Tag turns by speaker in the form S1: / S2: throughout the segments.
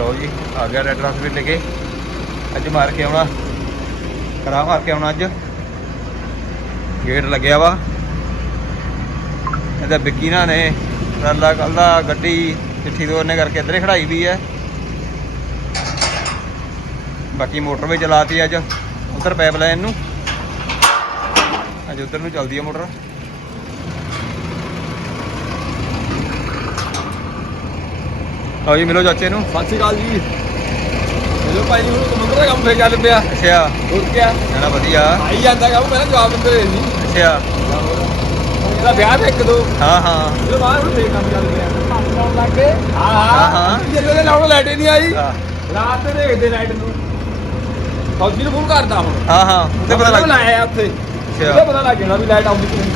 S1: ਲਓ ਜੀ, ਆ ਗਿਆ ਰੈਡ ਰਸ ਵੀ ਲੈ ਕੇ। ਅੱਜ ਮਾਰ ਕੇ ਆਉਣਾ ਕਰਾ ਮਾਰ ਕੇ ਆਉਣਾ ਅੱਜ। ਗੇਟ ਲੱਗਿਆ ਵਾ। ਇਹਦਾ ਵਿੱਕੀ ਨਾ ਨੇ ਰੱਲਾ ਕੱਲਾ ਗੱਡੀ, ਚਿੱਠੀ ਦੋਰਨੇ ਕਰਕੇ ਇੱਧਰ ਹੀ ਖੜਾਈ ਵੀ ਹੈ। ਬਾਕੀ ਮੋਟਰ ਵੀ ਚਲਾਤੀ ਅੱਜ। ਉਧਰ ਪਾਈਪ ਲਾਈਨ ਨੂੰ। ਅੱਜ ਉਧਰ ਨੂੰ ਚੱਲਦੀ ਹੈ ਮੋਟਰ। ਆਓ ਜੀ ਮਿਲੋ ਚਾਚੇ ਨੂੰ।
S2: ਸਤਿ ਸ਼੍ਰੀ ਅਕਾਲ ਜੀ। ਮੇਰੇ ਭਾਈ ਨੂੰ ਸਮੁੰਦਰ ਦਾ ਕੰਮ ਫੇਰ ਚੱਲ ਪਿਆ।
S1: ਅੱਛਾ।
S2: ਹੋਰ ਕਿਆ?
S1: ਕਹਿਣਾ ਵਧੀਆ।
S2: ਆਈ ਜਾਂਦਾ ਕੰਮ ਪਹਿਲਾਂ ਜਵਾਬ ਦਿੰਦੇ ਰਹੇ ਸੀ।
S1: ਅੱਛਾ।
S2: ਇਹਦਾ ਵਿਆਹ ਤੇ ਇੱਕ ਦੋ।
S1: ਹਾਂ ਹਾਂ।
S2: ਉਹਦੇ ਬਾਅਦ ਹੁਣ ਫੇਰ ਕੰਮ ਚੱਲ ਪਿਆ। ਕੰਮ ਲਾਉਣ ਲੱਗ ਗਏ ਹਾਂ
S1: ਹਾਂ, ਹਾਂ।
S2: ਜਦੋਂ ਦੇ ਲਾਉਣ ਲਾਈਟ ਹੀ ਨਹੀਂ ਆਈ।
S1: ਹਾਂ।
S2: ਰਾਤ ਤੇ ਦੇਖਦੇ ਲਾਈਟ ਨੂੰ। ਫੌਜੀ ਨੂੰ ਫੋਨ ਕਰਦਾ ਹੁਣ।
S1: ਹਾਂ ਹਾਂ। ਉੱਤੇ ਪਤਾ ਲੱਗ
S2: ਲਾਇਆ ਉੱਥੇ।
S1: ਅੱਛਾ।
S2: ਉਹਦਾ ਪਤਾ ਲੱਗ ਜਾਣਾ ਵੀ ਲਾਈਟ ਆਉਂਦੀ ਕਿ ਨਹੀਂ।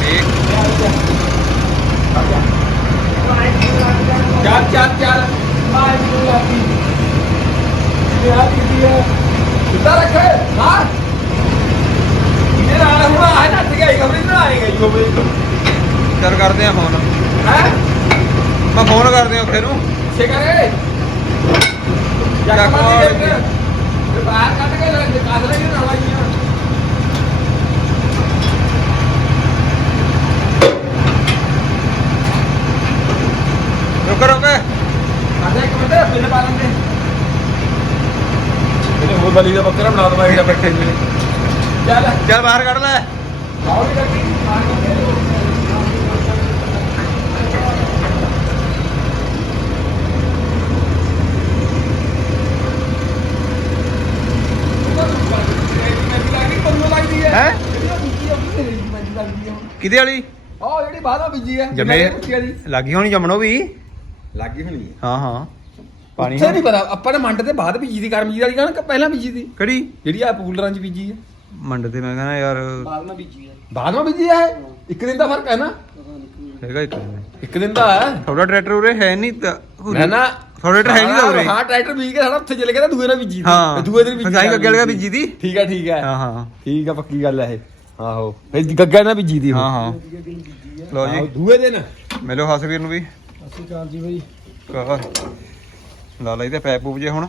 S1: ਠੀਕ।
S2: ਚੱਲ ਚੱਲ ਚੱਲ ਮਾਰ ਦੀ ਆਤੀ ਇਹ ਆ ਕੀ ਹੈ ਕਿੱਦਾਂ ਰੱਖੇ ਹਾਂ ਇਹਦੇ ਨਾਲ ਹੁਣ ਆਏ ਨਾ ਠੀਕ ਹੈ ਖਬਰ ਆਏਗਾ ਜੀ ਹੋਵੇ
S1: ਚੱਲ ਕਰਦੇ ਆ ਫੋਨ
S2: ਹੈ?
S1: ਮੈਂ ਫੋਨ ਕਰਦੇ ਆ ਉੱਥੇ ਨੂੰ।
S2: ਸੇ ਕਰੇ।
S1: ਚੱਕ
S2: ਜੱਕ
S1: ਮਾਰ। ਕੇ
S2: ਬਾਹਰ ਕੱਢ ਕੇ ਲੈ ਕਾਸ ਲੈ ਨਾ ਵਾਈਆਂ
S1: ਰੁਕ ਰੁਕ।
S2: ਆਜਾ ਇੱਕ ਮਿੰਟ ਬਿੱਲ ਪਾ ਲੈਂਦੇ। ਇਹਨੇ ਹੋਰ ਬਲੀ ਦਾ ਬੱਕਰਾ ਬਣਾ ਦਵਾ ਜਿਹੜਾ ਬੈਠੇ ਜੀ ਚੱਲ।
S1: ਚੱਲ ਬਾਹਰ ਕੱਢ ਲੈ।
S2: ਆਓ ਵੀ ਲੱਗੀ। ਮਾਰ ਕੇ
S1: ਹੈਂ? ਕਿਹਦੇ ਵਾਲੀ?
S2: ਆਹ ਜਿਹੜੀ ਬਾਹਰੋਂ ਬੀਜੀ ਹੈ।
S1: ਜਮੇ
S2: ਵਾਲੀ।
S1: ਲੱਗੀ ਹੋਣੀ ਜੰਮਣੋ ਵੀ?
S2: ਲੱਗੀ ਹੋਣੀ ਹੈ।
S1: ਹਾਂ ਹਾਂ। ਪਾਣੀ
S2: ਉੱਥੇ ਨਹੀਂ ਪਤਾ ਆਪਾਂ ਨੇ ਮੰਡ ਦੇ ਬਾਅਦ ਬੀਜੀ ਦੀ ਕਰਮਜੀ ਵਾਲੀ ਕਣਕ ਪਹਿਲਾਂ ਬੀਜੀ ਦੀ।
S1: ਕਿਹੜੀ?
S2: ਜਿਹੜੀ ਆ ਪੂਲਰਾਂ ਚ ਬੀਜੀ ਹੈ
S1: ਮੰਡ ਤੇ ਮੈਂ ਕਹਿੰਦਾ ਯਾਰ
S2: ਬਾਅਦ ਵਿੱਚ ਬੀਜੀ ਹੈ ਬਾਅਦ ਵਿੱਚ ਬੀਜੀ ਹੈ। ਇੱਕ ਦਿਨ ਦਾ ਫ਼ਰਕ ਹੈ ਨਾ?
S1: ਹੈਗਾ ਇੱਕ ਦਿਨ।
S2: ਇੱਕ ਦਿਨ ਦਾ ਹੈ।
S1: ਤੁਹਾਡਾ ਟਰੈਕਟਰ ਉਰੇ ਹੈ ਨਹੀਂ ਤਾਂ
S2: ਨਾ ਨਾ
S1: ਤੁਹਾਡਾ ਟਰੈਕਟਰ ਹੈ ਨਹੀਂ ਤਾਂ ਉਰੇ।
S2: ਹਾਂ ਟਰੈਕਟਰ ਬੀਜ ਕੇ ਸਾਡਾ ਉੱਥੇ ਚਲੇ ਗਿਆ ਤਾਂ ਦੂਏ ਨਾਲ ਬੀਜੀ ਦੀ।
S1: ਹਾਂ।
S2: ਦੂਏ ਦਿਨ ਬੀਜੀ
S1: ਗੱਗੇ ਲਗਾ ਬੀਜੀ ਦੀ?
S2: ਠੀਕ ਹੈ ਠੀਕ ਹੈ।
S1: ਹਾਂ ਹਾਂ।
S2: ਠੀਕ ਹੈ ਪੱਕੀ ਗੱਲ ਹੈ ਇਹ। ਆਹੋ। ਫਿਰ ਗੱਗਾ ਨਾਲ ਬੀਜੀ ਦੀ
S1: ਹਾਂ ਹਾਂ। ਲਓ
S2: ਆਹੋ,
S1: ਜੀ
S2: ਦੂਏ ਦਿਨ।
S1: ਮਿਲੋ ਹਸਵੀਰ ਨੂੰ ਵੀ।
S2: ਅਸੀਂ ਕਾਲ ਜੀ ਬਾਈ।
S1: ਕਹ? ਲਾ ਲਈ ਤੇ ਪੈਪ ਪੂਪ ਜੇ ਹੁਣ।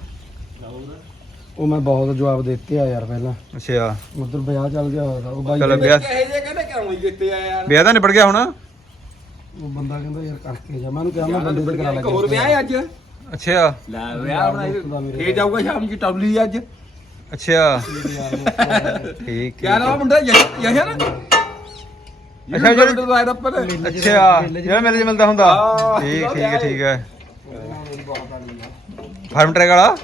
S3: ਉਹ ਮੈਂ ਬਹੁਤ ਜਵਾਬ ਦਿੱਤੇ ਆ ਯਾਰ ਪਹਿਲਾਂ।
S1: ਅੱਛਾ।
S3: ਉਧਰ ਵਿਆਹ ਚੱਲ ਗਿਆ ਹੋਇਆ ਉਹ ਬਾਈ
S1: ਚੱਲ ਵਿਆਹ
S2: ਕਹੇ ਜੇ ਕਹਿੰਦੇ ਕਿਉਂ ਹੀ ਜਿੱਤੇ ਆ ਯਾਰ?
S1: ਵਿਆਹ ਤਾਂ ਨਿਬੜ ਗਿਆ ਹੁਣ।
S3: ਉਹ ਬੰਦਾ ਕਹਿੰਦਾ ਯਾਰ ਕਰਕੇ ਜਾ ਮੈਂ ਉਹਨੂੰ ਕਿਹਾ ਮੈਂ ਬੰਦੇ ਤੇ ਕਰਾ
S2: ਇੱਕ ਹੋਰ ਵਿਆਹ ਹੈ ਅੱਜ।
S1: ਅੱਛਾ।
S2: ਲੈ ਵਿਆਹ ਬਣਾਈ ਫੇਰ ਜਾਊਗਾ ਸ਼ਾਮ ਨੂੰ ਟੌਲੀ ਅੱਜ।
S1: ਅੱਛਾ। ਠੀਕ
S2: ਕਿਆ ਨਾਮ ਆ ਮੁੰਡਾ ਯਸ਼ਰ
S1: ਅੱਛਾ, ਜਿਹੜੀ-
S2: ਜਿਹੜਾ ਆਇਆ ਪਰ
S1: ਅੱਛਾ ਜਿਹੜਾ ਮੇਰੇ ਚ ਮਿਲਦਾ ਹੁੰਦਾ।
S2: ਹਾਂ,
S1: ਠੀਕ ਠੀਕ ਹੈ ਠੀਕ ਹੈ। ਫਾਰਮ ਟਰੈਕ ਵਾਲਾ?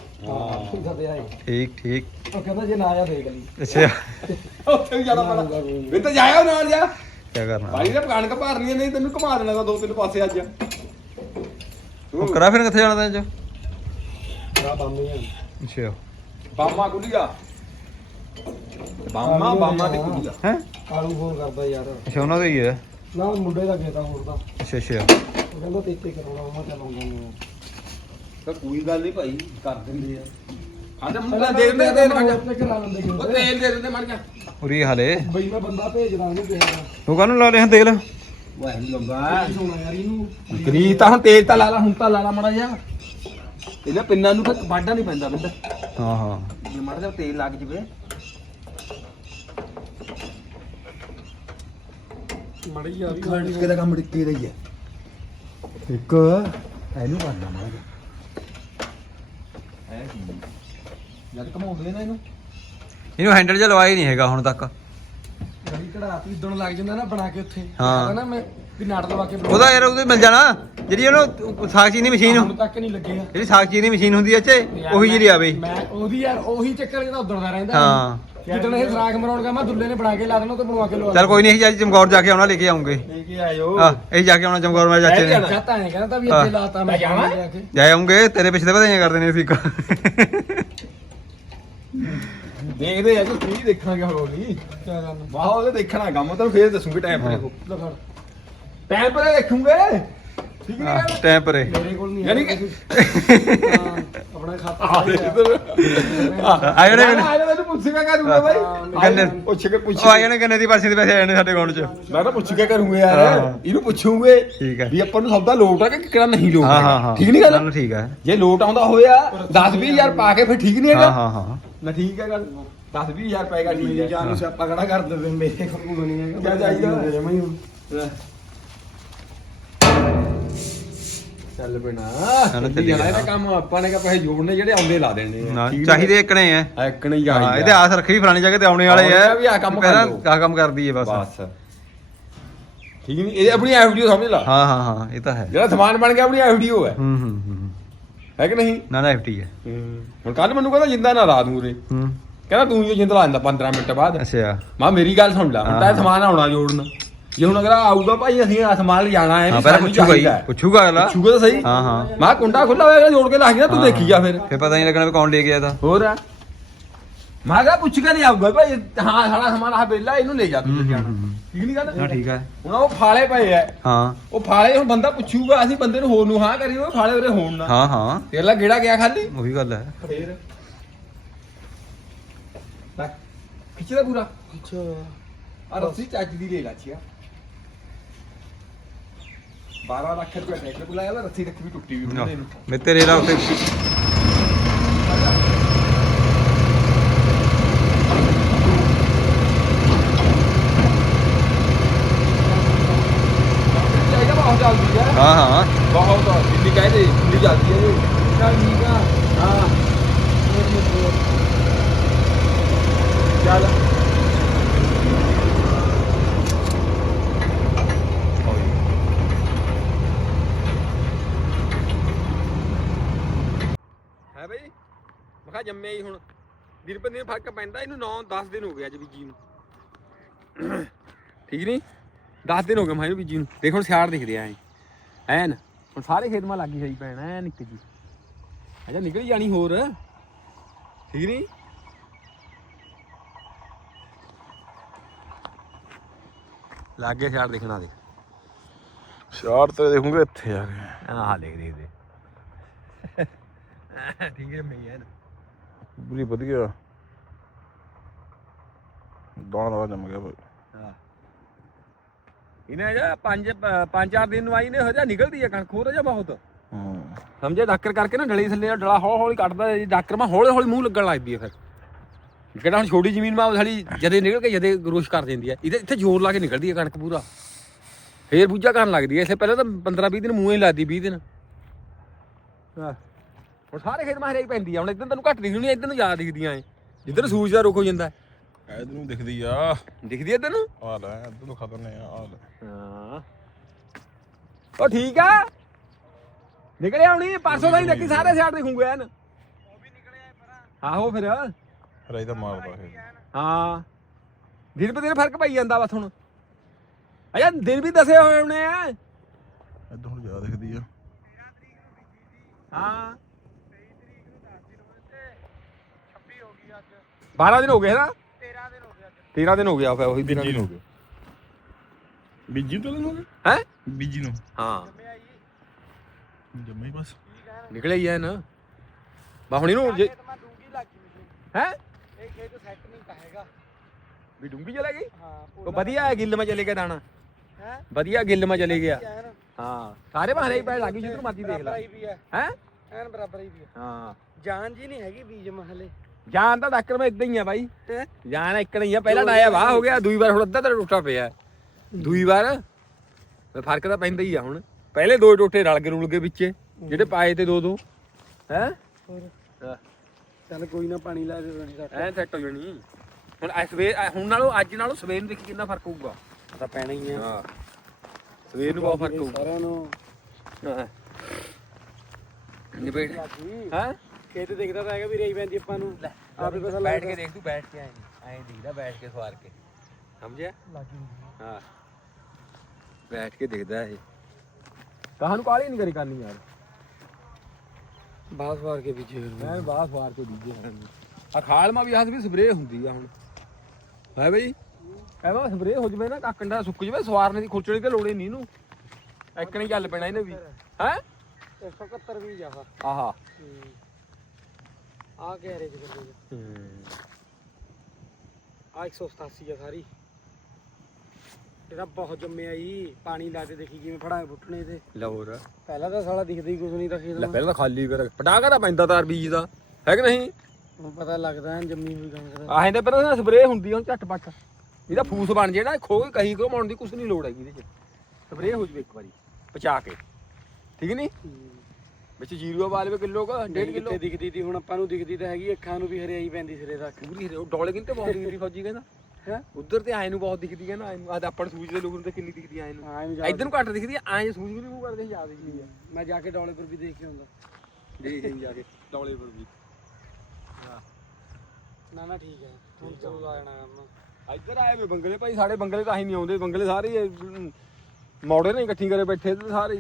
S1: ਠੀਕ ਠੀਕ।
S3: ਉਹ ਕਹਿੰਦਾ ਜੇ ਨਾ ਆਇਆ ਦੇਖ ਲਈ।
S1: ਅੱਛਾ।
S2: ਉੱਥੇ ਵੀ ਜਾਣਾ ਪੈਣਾ। ਵੀ ਤਾਂ ਜਾਇਓ ਨਾਲ ਜਾ।
S1: ਕੀ ਕਰਨਾ?
S2: ਭਾਈ ਨੇ ਕਣਕ ਭਰਨੀ ਨਹੀਂ ਤੈਨੂੰ ਘੁਮਾ ਦੇਣਾ ਤਾਂ ਦੋ ਤਿੰਨ ਪਾਸੇ ਅੱਜ।
S1: ਉਹ ਕਰਾ ਫਿਰ ਕਿੱਥੇ ਜਾਣਾ ਤੈਨੂੰ ਅੱਛਾ।
S2: ਬਾਮਾ ਬਾਮਾ ਬਾਮਾ ਤੇ
S1: ਹੈ?
S3: ਕਾਲੂ ਫੋਨ ਕਰਦਾ ਯਾਰ।
S1: ਅੱਛਾ ਉਹਨਾਂ ਦਾ ਹੀ ਹੈ?
S3: ਨਾ ਮੁੰਡੇ ਦਾ ਗਿਆ ਹੋਰ ਦਾ।
S1: ਅੱਛਾ ਅੱਛਾ।
S3: ਉਹ ਕਹਿੰਦਾ ਤੇਤੇ ਕਰਾਉਣਾ ਮੈਂ ਚਲਾਉਂਗਾ ਮੈਂ
S2: ਤਾਂ ਕੋਈ ਗੱਲ ਨਹੀਂ ਭਾਈ ਕਰ ਦਿੰਦੇ ਆ। ਆਜਾ ਮੁੰਡਾ ਦੇ ਦਿੰਦੇ
S3: ਤੇ ਕਰਾ ਲੈਂਦੇ
S2: ਉਹ ਤੇਲ ਦੇ ਦਿੰਦੇ ਮਰ ਜਾ।
S1: ਉਰੀ ਹਾਲੇ।
S3: ਬਈ ਮੈਂ ਬੰਦਾ ਭੇਜਦਾ ਨਹੀਂ ਦੇਖਦਾ
S1: ਤੂੰ ਕਾਹਨੂੰ ਲਾ ਲਿਆ ਤੇਲ?
S2: ਵਾਹ ਲੰਗਾ
S3: ਸੋਣਾ ਯਾਰ ਇਹਨੂੰ।
S2: ਗਰੀ ਤਾਂ ਹੁਣ ਤੇਲ ਤਾਂ ਲਾ ਲਾ ਹੁਣ ਤਾਂ ਲਾ ਲਾ ਮੜਾ ਜਾ ਇਹਨਾਂ ਪਿੰਨਾਂ ਨੂੰ ਫਿਰ ਵਾਢਾ ਨਹੀਂ ਪੈਂਦਾ ਬਿੰਦ।
S1: ਹਾਂ ਹਾਂ।
S2: ਜੇ ਮੜਾ ਜਾ ਤੇਲ ਲੱਗ ਜਵੇ।
S3: ਮੜੀ ਯਾਰ
S2: ਖੜਕੇ ਦਾ ਕੰਮ ਡਿੱਕੇ ਦਾ ਹੀ ਹੈ। ਇੱਕ ਇਹਨੂੰ ਕਰਨਾ ਮੜਾ ਜਾ ਐ ਜਦ ਕਮਾਉਂਦੇ ਨਾ ਇਹਨੂੰ।
S1: ਇਹਨੂੰ ਹੈਂਡਲ ਜਿਹਾ ਲਵਾਇਆ ਹੀ ਨਹੀਂ ਹੈਗਾ ਹੁਣ ਤੱਕ।
S3: ਗੜੀ ਕਢਾਤੀ ਲੱਗ ਜਾਂਦਾ ਨਾ ਬਣਾ ਕੇ ਉੱਥੇ।
S1: ਹਾਂ।
S3: ਕਹਿੰਦਾ ਨਾ ਮੈਂ ਵੀ ਨਾਟ ਲਵਾ ਕੇ
S1: ਉਹਦਾ ਯਾਰ ਉਹਦੇ ਮਿਲ ਜਾਣਾ। ਜਿਹੜੀ ਉਹਨੂੰ ਸਾਖੀ ਦੀ ਮਸ਼ੀਨ
S3: ਹੁਣ ਤੱਕ ਨਹੀਂ ਲੱਗਿਆ
S1: ਜਿਹੜੀ ਸਾਖੀ ਦੀ ਮਸ਼ੀਨ ਹੁੰਦੀ ਐ ਚ ਉਹੀ ਜਿਹੜੀ ਆਵੇ।
S3: ਮੈਂ ਉਹਦੀ ਯਾਰ ਉਹੀ ਚੱਕਰ ਜਿਹਦਾ ਉਦਣ ਦਾ ਰਹਿੰਦਾ।
S1: ਹਾਂ।
S3: ਜਿੱਦਣ ਇਹ ਸਰਾਖ ਮਰਾਉਣ ਗਾ ਮੈਂ ਦੁੱਲੇ ਨੇ ਬਣਾ ਕੇ ਲਾ ਦੇਣਾ ਤੇ ਬਣਵਾ ਕੇ ਲਵਾ
S1: ਚੱਲ ਕੋਈ ਨਹੀਂ ਅਸੀਂ ਅੱਜ ਚਮਕੌਰ ਜਾ ਕੇ ਆਉਣਾ ਲੈ ਕੇ ਆਉਂਗੇ।
S2: ਲੈ ਕੇ ਆਇਓ।
S1: ਹਾਂ ਅਸੀਂ ਜਾ ਕੇ ਆਉਣਾ ਚਮਕੌਰ ਮੇਰੇ ਚਾਚੇ ਨੇ।
S3: ਚਾਹਤਾ ਹੈ ਕਹਿੰਦਾ ਵੀ। ਅੱਗੇ ਲਾਤਾ ਮੈਂ
S2: ਜਾਵਾਂ?
S3: ਜਾ ਕੇ।
S1: ਆਉਂਗੇ ਤੇਰੇ ਪਿੱਛੇ ਵਧਾਈਆਂ ਕਰਦੇ ਨੇ ਅਸੀਂ
S2: ਦੇਖਦੇ ਆ ਕਿ ਕੀ ਦੇਖਾਂਗੇ ਹੌਲੀ
S3: ਕੀ ਕਰਨਾ
S2: ਵਾਹ ਉਹਦੇ ਦੇਖਣਾ ਕੰਮ ਤੈਨੂੰ ਫੇਰ ਦੱਸੂਗੇ ਟਾਈਮ ਪਰ
S3: ਲੈ ਫੜ
S2: ਟਾਈਮ ਪਰ ਦੇਖੂਗੇ। ਠੀਕ ਨਹੀਂ ਗੱਲ
S1: ਟੈਂਪਰੇ।
S3: ਮੇਰੇ ਕੋਲ ਨਹੀਂ
S2: ਯਾਨੀ ਕਿ
S3: ਆਪਣਾ ਖਾਤਾ
S2: ਆ ਦੇ ਇੱਧਰ
S1: ਆ ਜਾਣੇ
S2: ਆ ਜਾ ਮੈਨੂੰ ਪੁੱਛ ਕੇ ਕਰੂੰਗਾ ਬਾਈ।
S1: ਗੰਨੇ
S2: ਪੁੱਛ ਕੇ ਪੁੱਛ
S1: ਆ ਜਾਣੇ ਕਿੰਨੇ ਦੀ ਪਾਸੇ ਦੇ ਪੈਸੇ ਨੇ ਸਾਡੇ ਅਕਾਊਂਟ 'ਚ।
S2: ਮੈਂ ਤਾਂ ਪੁੱਛ ਕੇ ਕਰੂੰਗਾ ਯਾਰ। ਇਹਨੂੰ ਪੁੱਛੂਗੇ
S1: ਠੀਕ ਹੈ।
S2: ਵੀ ਆਪਾਂ ਨੂੰ ਸੌਦਾ ਲੋਟ ਆ ਕਿ ਕਿਹੜਾ ਨਹੀਂ ਲੋਟ
S1: ਹਾਂ
S2: ਠੀਕ ਨਹੀਂ ਗੱਲ?
S1: ਚਲੋ ਠੀਕ ਹੈ।
S2: ਜੇ ਲੋਟ ਆਉਂਦਾ ਹੋਇਆ 10 20000 ਪਾ ਕੇ ਫਿਰ ਠੀਕ ਨਹੀਂ ਹੈਗਾ?
S1: ਹਾਂ ਹਾਂ ਹਾਂ।
S2: ਨਾ ਠੀਕ ਹੈ ਗੱਲ 10 20000 ਪਏਗਾ ਠੀਕ ਹੈ।
S3: ਜਾਨ ਨੂੰ ਸਿਆਪਾ ਖੜਾ ਕਰ ਦੇਵੇ ਮੇਰੇ ਕੋਲ ਨਹੀਂ ਹੈਗਾ।
S2: ਕਿਆ ਚਾਹੀਦਾ?
S3: ਜਮਾ ਹੀ
S2: ਚੱਲ ਪੈਣਾ
S1: ਚੱਲ
S2: ਚੱਲੀ ਜਾਣਾ। ਇਹਦਾ ਕੰਮ ਆਪਾਂ ਨੇ ਕਾ ਪੈਸੇ ਜੋੜਨੇ ਜਿਹੜੇ ਆਉਂਦੇ ਲਾ ਦੇਣੇ ਆ।
S1: ਨਾ? ਚਾਹੀਦੇ ਇੱਕਣੇ ਐ
S2: ਆ। ਇੱਕ ਨਹੀਂ
S1: ਹਾਂ
S2: ਚਾਹੀਦਾ
S1: ਇਹਦੇ ਆਸ ਰੱਖੀ ਫਲਾਣੀ ਜਗ੍ਹਾ ਤੇ ਆਉਣੇ ਵਾਲੇ ਐ
S2: ਆ। ਵੀ ਆਹ ਕੰਮ ਕਰ।
S1: ਆਹ ਕੰਮ ਕਰਦੀ ਐ ਬਸ।
S2: ਬਸ। ਠੀਕ ਨਹੀਂ ਇਹ ਆਪਣੀ ਐਫਡੀਓ ਸਮਝ ਲਾ।
S1: ਹਾਂ ਹਾਂ ਹਾਂ ਇਹ ਤਾਂ ਹੈ।
S2: ਜਿਹੜਾ ਸਮਾਨ ਬਣ ਗਿਆ ਆਪਣੀ ਐਫਡੀਓ ਹੈ।
S1: ਹੂੰ ਹੂੰ ਹੂੰ
S2: ਹੈ। ਕਿ ਨਹੀਂ?
S1: ਨਾ ਨਾ ਐਫਟੀ ਹੈ।
S2: ਹੁਣ ਕੱਲ ਮੈਨੂੰ ਕਹਿੰਦਾ ਜਿੰਦਾ ਨਾ ਲਾ ਦੂੰ ਉਰੇ।
S1: ਹੂੰ।
S2: ਕਹਿੰਦਾ ਤੂੰ ਹੀ ਜਿੰਦਾ ਲਾ ਦਿੰਦਾ 15 ਮਿੰਟ ਬਾਅਦ।
S1: ਅੱਛਾ।
S2: ਮਾਂ ਮੇਰੀ ਗੱਲ ਸੁਣ ਲੈ ਹੁਣ ਤਾਂ
S1: ਹਾਂ।
S2: ਸਮਾਨ ਆਉਣਾ ਜੋੜਨ। ਜੇ ਹੁਣ ਅਗਰ ਆਊਗਾ ਭਾਈ ਅਸੀਂ ਆ ਸਮਾਨ ਲਿਜਾਣਾ ਹੈ
S1: ਹਾਂ ਪਹਿਲਾਂ ਪੁੱਛੂਗਾ ਹੀ
S2: ਹੈ।
S1: ਪੁੱਛੂਗਾ ਅਗਲਾ।
S2: ਪੁੱਛੂਗਾ ਤਾਂ ਸਹੀ।
S1: ਹਾਂ ਹਾਂ।
S2: ਮਾਂ ਕੁੰਡਾ ਖੁੱਲਾ ਹੋਇਆ ਜੋੜ ਕੇ ਲੱਗ ਗਿਆ ਤੂੰ
S1: ਹਾਂ,
S2: ਦੇਖੀ ਜਾ ਫਿਰ।
S1: ਫਿਰ ਪਤਾ ਨਹੀਂ ਲੱਗਣਾ ਵੀ ਕੌਣ ਲੈ ਗਿਆ ਤਾਂ।
S2: ਹੋਰ ਆ ਮੈਂ ਕਿਹਾ ਪੁੱਛ ਕੇ ਨਹੀਂ ਆਊਗਾ ਭਾਈ ਹਾਂ ਸਾਡਾ ਸਮਾਨ ਆ ਬੇਲਾ ਇਹਨੂੰ ਲੈ ਜਾ ਤੂੰ
S1: ਹੂੰ, ਹੂੰ, ਹੂੰ।
S2: ਠੀਕ ਨਹੀਂ
S1: ਨਾ
S2: ਗੱਲ?
S1: ਠੀਕ ਹੈ।
S2: ਹੁਣ ਉਹ ਫਾਲੇ ਪਏ ਐ
S1: ਹਾਂ।
S2: ਉਹ ਫਾਲੇ ਹੁਣ ਬੰਦਾ ਪੁੱਛੂਗਾ ਅਸੀਂ ਬੰਦੇ ਨੂੰ ਹੋਰ ਨੂੰ ਹਾਂ ਕਰੀ ਉਹ ਫਾਲੇ ਉਰੇ ਹੋਣ ਨਾ।
S1: ਹਾਂ ਹਾਂ।
S2: ਤੇਰੇ ਲਾ ਗੇੜਾ ਗਿਆ ਖਾਲੀ?
S1: ਉਹੀ ਗੱਲ ਹੈ।
S2: ਫੇਰ? ਲੈ ਖਿੱਚਦਾ ਪੂਰਾ।
S3: ਅੱਛਾ।
S2: ਆ ਰੱਸੀ ਚੱਜ ਦੀ ਲੈ ਲਾ ਚੀਆ 12 ਲੱਖ ਰੁਪਏ ਟਰੈਕਟਰ ਬੁਲਾਇਆ ਵਾ ਰੱਸੀ ਰੱਖੀ ਵੀ ਟੁੱਟੀ ਵੀ ਹੁੰਦੀ ਇਹਨੂੰ।
S1: ਮੈਂ ਤੇਰੇ ਨਾਲ ਉੱਤੇ
S2: ਚਾਹੀਦਾ ਬਹੁਤ ਜਲਦੀ ਹੈ।
S1: ਹਾਂ ਹਾਂ।
S2: ਬਹੁਤ ਦਿੱਲੀ ਕਹਿੰਦੇ ਦਿੱਲੀ ਜਲਦੀ ਹੈ। ਇਹ
S3: ਚੱਲ ਠੀਕ ਆ।
S2: ਹਾਂ। ਚੱਲ ਹੈ ਬਈ ਹੀ ਹੁਣ। ਦਿਨ ਪਰ ਦਿਨ ਫ਼ਰਕ ਪੈਂਦਾ ਇਹਨੂੰ 9 10 ਦਿਨ ਹੋ ਗਏ ਅੱਜ ਬੀਜੀ ਨੂੰ। ਠੀਕ ਨਹੀਂ 10 ਦਿਨ ਹੋ ਗਏ ਮੈਂ ਇਹਨੂੰ ਬੀਜੀ ਨੂੰ। ਦੇਖ ਹੁਣ ਸਿਆੜ ਦਿਖਦੇ ਆ ਐ ਐਨ ਹੁਣ ਸਾਰੇ ਖੇਤ ਮਾ ਲੱਗੀ ਸਹੀ ਪੈਣਾ ਐ ਨਿੱਕ ਜੀ। ਅਜਾ ਨਿਕਲ ਜਾਣੀ ਹੋਰ। ਠੀਕ ਨਹੀਂ ਲੱਗੇ ਸਿਆੜ ਦੇਖਣਾ ਦੇਖ।
S3: ਸ਼ਾਰਟ ਤੇ ਦੇਖੂਗੇ ਇੱਥੇ ਆ ਕੇ।
S2: ਆਹ ਦੇਖ ਦੇਖ ਦੇ ਠੀਕ ਹੈ ਮੈਂ ਐਨ।
S3: ਪੂਰੀ ਵਧੀਆ ਦਾਣਾ ਦਾਣਾ ਜੰਮ ਗਿਆ ਭਾਈ।
S2: ਹਾਂ। ਇਹਨੇ ਜਾ ਪੰਜ ਪੰਜ ਚਾਰ ਦਿਨ ਨੂੰ ਆਈ ਨੇ ਹਜਾ ਨਿਕਲਦੀ ਆ ਕਣਕ ਹੋਰ ਹਜਾ ਬਹੁਤ।
S3: ਹੂੰ।
S2: ਸਮਝੇ? ਡਾਕਰ ਕਰਕੇ ਨਾ ਡਲੀ ਥੱਲੇ ਡਲਾ ਹੌਲੀ ਹੌਲੀ ਕੱਢਦਾ ਜੀ ਡਾਕਰ ਮਾ ਹੌਲੀ ਹੌਲੀ ਮੂੰਹ ਲੱਗਣ ਲੱਗਦੀ ਆ ਫਿਰ। ਕਿਹੜਾ ਹੁਣ ਛੋਟੀ ਜ਼ਮੀਨ ਮਾ ਸਾਡੀ ਜਦੇ ਨਿਕਲ ਕੇ ਜਦੇ ਗਰੋਸ਼ ਕਰ ਦਿੰਦੀ ਆ। ਇਹਦੇ ਇੱਥੇ ਜ਼ੋਰ ਲਾ ਕੇ ਨਿਕਲਦੀ ਆ ਕਣਕ ਪੂਰਾ। ਫੇਰ ਬੂਝਾ ਕਰਨ ਲੱਗਦੀ ਆ। ਇਸੇ ਪਹਿਲਾਂ ਤਾਂ 15 20 ਦਿਨ ਮੂੰਹ ਹੀ ਲੱਗਦੀ 20 ਦਿਨ। ਹਾਂ। ਹੁਣ ਸਾਰੇ ਖੇਤ ਮਾਰੇ ਹੀ ਪੈਂਦੀ ਆ ਹੁਣ ਇਦਾਂ ਤੈਨੂੰ ਘੱਟ ਦਿਖਦੀ ਨਹੀਂ ਇਦਾਂ ਨੂੰ ਜ਼ਿਆਦਾ ਦਿਖਦੀਆਂ ਐ। ਜਿੱਧਰ ਸੂਰਜ ਦਾ ਰੁਕ ਹੋ ਜਾਂਦਾ।
S3: ਇਧਰ ਨੂੰ ਦਿਖਦੀ ਆ।
S2: ਦਿਖਦੀ ਐ ਤੈਨੂੰ
S3: ਆ ਲੈ ਇਧਰ ਨੂੰ ਖਤਮ ਨੇ ਆ ਲੈ।
S2: ਹਾਂ। ਉਹ ਠੀਕ ਆ। ਨਿਕਲਿਆ ਹੁਣੀ ਪਰਸੋਂ ਦਾ ਹੀ ਲੱਗੀ ਸਾਰੇ ਸਿਆੜ ਦਿਖੂਗੇ ਐਨ। ਉਹ ਵੀ ਨਿਕਲਿਆ ਆਹੋ ਫਿਰ
S3: ਰਾਈ ਤਾਂ ਮਾਰਦਾ
S2: ਹਾਂ। ਦਿਨ ਬ ਦਿਨ ਫ਼ਰਕ ਪਈ ਜਾਂਦਾ ਬਸ ਹੁਣ। ਅਜਾ ਦਿਨ ਵੀ ਦਸੇ ਹੋਏ ਹੋਣੇ ਆ।
S3: ਇਧਰ ਹੁਣ ਜ਼ਿਆਦਾ ਦਿਖਦੀ ਆ।
S2: ਹਾਂ। 12 ਦਿਨ ਹੋ ਗਏ ਨਾ? 13 ਦਿਨ ਹੋ ਗਿਆ 13 ਦਿਨ ਹੋ ਗਿਆ ਫਿਰ ਉਹੀ ਦਿਨਾਂ
S3: ਬੀਜੀ ਨੂੰ ਬੀਜੀ ਤੋਂ ਲੈਣ ਹੋ ਗਏ?
S2: ਹੈ?
S3: ਬੀਜੀ ਨੂੰ।
S2: ਹਾਂ।
S3: ਜੰਮੇ ਬਸ।
S2: ਨਿਕਲਿਆ ਹੀ ਐ ਨਾ। ਬਾ ਹੁਣ ਇਹਨੂੰ ਜੇ ਹੈ?
S3: ਇਹ ਖੇਤ ਸੈੱਟ ਨਹੀਂ ਪਾਏਗਾ
S2: ਵੀ ਡੂੰਗੀ ਚਲੇ ਗਈ?
S3: ਹਾਂ
S2: ਉਹ ਵਧੀਆ ਹੈ ਗਿੱਲ ਮਾ ਚਲੇ ਗਿਆ ਦਾਣਾ।
S3: ਹੈ?
S2: ਵਧੀਆ ਗਿੱਲ ਮਾ ਚਲੇ ਗਿਆ। ਹਾਂ ਸਾਰੇ ਬਹਾਨੇ ਹੀ ਪੈ ਲੱਗੀ ਜਿੱਧਰ ਮਰਜ਼ੀ ਦੇਖ ਲੈ।
S3: ਹੀ ਹੈ।
S2: ਹੈ?
S3: ਐਨ ਬਰਾਬਰ ਹੀ ਵੀ ਹੈ।
S2: ਹਾਂ।
S3: ਜਾਨ ਜੀ ਨਹੀਂ ਹੈਗੀ ਬੀਜ ਮਹਲੇ।
S2: ਜਾਨ ਤਾਂ ਡਾਕਟਰ ਮੈਂ ਇਦਾਂ ਹੀ ਆ ਬਾਈ। ਜਾਨ ਇੱਕ ਨਹੀਂ ਆ ਪਹਿਲਾਂ ਡਾਇਆ ਵਾਹ ਹੋ ਗਿਆ ਦੂਈ ਵਾਰ ਹੁਣ ਅੱਧਾ ਤਾਂ ਟੁੱਟਾ ਪਿਆ। ਦੂਈ ਵਾਰ ਫ਼ਰਕ ਤਾਂ ਪੈਂਦਾ ਹੀ ਆ ਹੁਣ। ਪਹਿਲੇ ਦੋ ਟੋਟੇ ਰਲ ਕੇ ਰੁਲ ਗਏ ਵਿੱਚੇ ਜਿਹੜੇ ਪਾਏ ਤੇ ਦੋ ਦੋ। ਹੈ?
S3: ਚੱਲ ਕੋਈ ਨਾ ਪਾਣੀ ਲਾ ਦੇ ਰਣੀ ਦਾ
S2: ਐ ਸੈੱਟ ਹੋ ਜਾਣੀ। ਹੁਣ ਸਵੇਰ ਹੁਣ ਨਾਲੋਂ ਅੱਜ ਨਾਲੋਂ ਸਵੇਰ ਨੂੰ ਦੇਖੀ ਕਿੰਨਾ ਫ਼ਰਕ ਹੋਊਗਾ?
S3: ਤਾਂ ਪੈਣਾ ਹੀ
S2: ਹਾਂ। ਸਵੇਰ ਨੂੰ ਬਹੁਤ ਫ਼ਰਕ ਹੋਊਗਾ।
S3: ਸਾਰਿਆਂ ਨੂੰ।
S2: ਹਾਂ। ਨਿਬੇੜ। ਹਾਂ?
S3: ਖੇਤ ਦਿਖਦਾ ਤਾਂ ਹੈਗਾ ਵੀ ਰਹੀ ਪੈਂਦੀ ਆਪਾਂ ਨੂੰ। ਆਪੇ ਪਤਾ
S2: ਬੈਠ ਕੇ ਦੇਖ ਤੂੰ ਬੈਠ ਕੇ ਆਏ ਐਂ ਦਿਖਦਾ ਬੈਠ ਕੇ ਸਵਾਰ ਕੇ। ਸਮਝਿਆ? ਹਾਂ। ਬੈਠ ਕੇ ਦਿਖਦਾ ਇਹ। ਕਹਾਨੂੰ ਕਾਲੀ ਨਹੀਂ ਕਰੀ ਕਰਨੀ ਯਾਰ?
S3: ਬਾਸ ਵਾਰ ਕੇ ਬੀਜੇ
S2: ਮੈਂ ਬਾਹਰ ਸਵਾਰ ਕੇ ਦੀਜੇ ਆ ਖਾਲ ਮਾ ਵੀ ਆਸ ਵੀ ਸਪਰੇਅ ਹੁੰਦੀ ਆ ਹੁਣ। ਹੈ ਬਈ? ਐਵੇਂ ਸਪਰੇਅ ਹੋ ਜਵੇ ਨਾ ਕੰਡਾ ਸੁੱਕ ਜਵੇ ਸਵਾਰਨੇ ਦੀ ਖੁਰਚਣੀ ਤੇ ਲੋੜੇ ਨਹੀਂ ਇਹਨੂੰ। ਇੱਕ ਨਹੀਂ ਚੱਲ ਪੈਣਾ ਇਹਨੇ ਵੀ। ਹੈ?
S3: 171 ਵੀ ਜਾਵਾ
S2: ਆਹਾ।
S3: ਆ ਕੇ ਹਰੇ ਚ ਕਰਦੇ ਆ 187 ਆ ਸਾਰੀ। ਇਹਦਾ ਬਹੁਤ ਜੰਮਿਆ ਜੀ। ਪਾਣੀ ਲਾ ਕੇ ਦੇਖੀ ਕਿਵੇਂ ਫੜਾਏ ਫੁੱਟਣੇ ਤੇ।
S2: ਲੌਰ
S3: ਪਹਿਲਾਂ ਤਾਂ ਸਾਲਾ ਦਿਖਦਾ ਹੀ ਕੁਝ ਨਹੀਂ ਤਾਂ ਖੇਤ
S2: ਲੈ ਪਹਿਲਾਂ ਤਾਂ ਖਾਲੀ ਕਰ ਪਟਾਕਾ ਤਾਂ ਪੈਂਦਾ ਤਾਰ ਬੀਜ ਦਾ। ਹੈ ਕਿ ਨਹੀਂ?
S3: ਹੁਣ ਪਤਾ ਲੱਗਦਾ ਐਨ ਜੰਮੀ ਹੋਈ ਕਣਕ ਦਾ
S2: ਆਹੇ ਤੇ ਪਹਿਲਾਂ ਸਪਰੇਅ ਹੁੰਦੀ ਆ ਹੁਣ ਝੱਟ ਪੱਟ। ਇਹਦਾ ਫੂਸ ਬਣ ਜੇ ਨਾ ਖੋ ਕਹੀ ਕੋ ਮਾਉਣ ਦੀ ਕੁਛ ਨਹੀਂ ਲੋੜ ਹੈਗੀ ਇਹਦੇ ਚ। ਸਪਰੇਅ ਹੋ ਜਵੇ ਇੱਕ ਵਾਰੀ ਪਚਾ ਕੇ। ਠੀਕ ਨਹੀਂ? ਵਿੱਚ ਜੀਰੋ ਪਾ ਲਵੇ ਕਿਲੋ ਕਾ 1.5 ਕਿਲੋ।
S3: ਕਿੱਥੇ ਦਿਖਦੀ ਤੀ ਹੁਣ ਆਪਾਂ ਨੂੰ ਦਿਖਦੀ ਤਾਂ ਹੈਗੀ ਅੱਖਾਂ ਨੂੰ ਵੀ ਹਰਿਆਈ ਪੈਂਦੀ ਸਿਰੇ ਤੱਕ।
S2: ਪੂਰੀ ਉਹ ਡੋਲੇ ਕਿੰਤੇ ਬਹੁਤ ਦਿਖਦੀ ਫੌਜੀ ਕਹਿੰਦਾ।
S3: ਹੈ?
S2: ਉਧਰ ਤੇ ਆਏ ਨੂੰ ਬਹੁਤ ਦਿਖਦੀ ਹੈ ਨਾ ਆਏ ਆਪਾਂ ਸੂਝ ਦੇ ਲੋਕ ਨੂੰ ਤੇ ਕਿੰਨੀ ਦਿਖਦੀ ਆਏ ਨੂੰ।
S3: ਹਾਂ
S2: ਇਧਰ ਨੂੰ ਘੱਟ ਦਿਖਦੀ ਆਏ ਸੂਝ ਵੀ ਨਹੀਂ ਮੂੰਹ ਕਰਦੇ ਜ਼ਿਆਦਾ ਦਿਖਦੀ ਆ।
S3: ਮੈਂ ਜਾ ਕੇ ਡੋਲੇ ਪਰ ਵੀ ਦੇਖ ਕੇ ਆਉਂਦਾ।
S2: ਦੇਖ ਦੇਖ ਜਾ ਕੇ ਡੋਲੇ ਪਰ ਵੀ।
S3: ਨਾ ਨਾ ਠੀਕ ਹੈ ਹੁਣ ਤੋਂ ਆ। ਜਾਣਾ ਕੰਮ।
S2: ਇੱਧਰ ਆਏ ਵੇ ਬੰਗਲੇ ਭਾਈ ਸਾਡੇ ਬੰਗਲੇ ਤਾਂ ਹੀ ਨਹੀਂ ਆਉਂਦੇ ਬੰਗਲੇ ਸਾਰੇ ਹੀ, ਮੌੜੇ ਨਹੀਂ ਇਕੱਠੀ ਕਰੇ ਬੈਠੇ ਤੇ ਸਾਰੇ।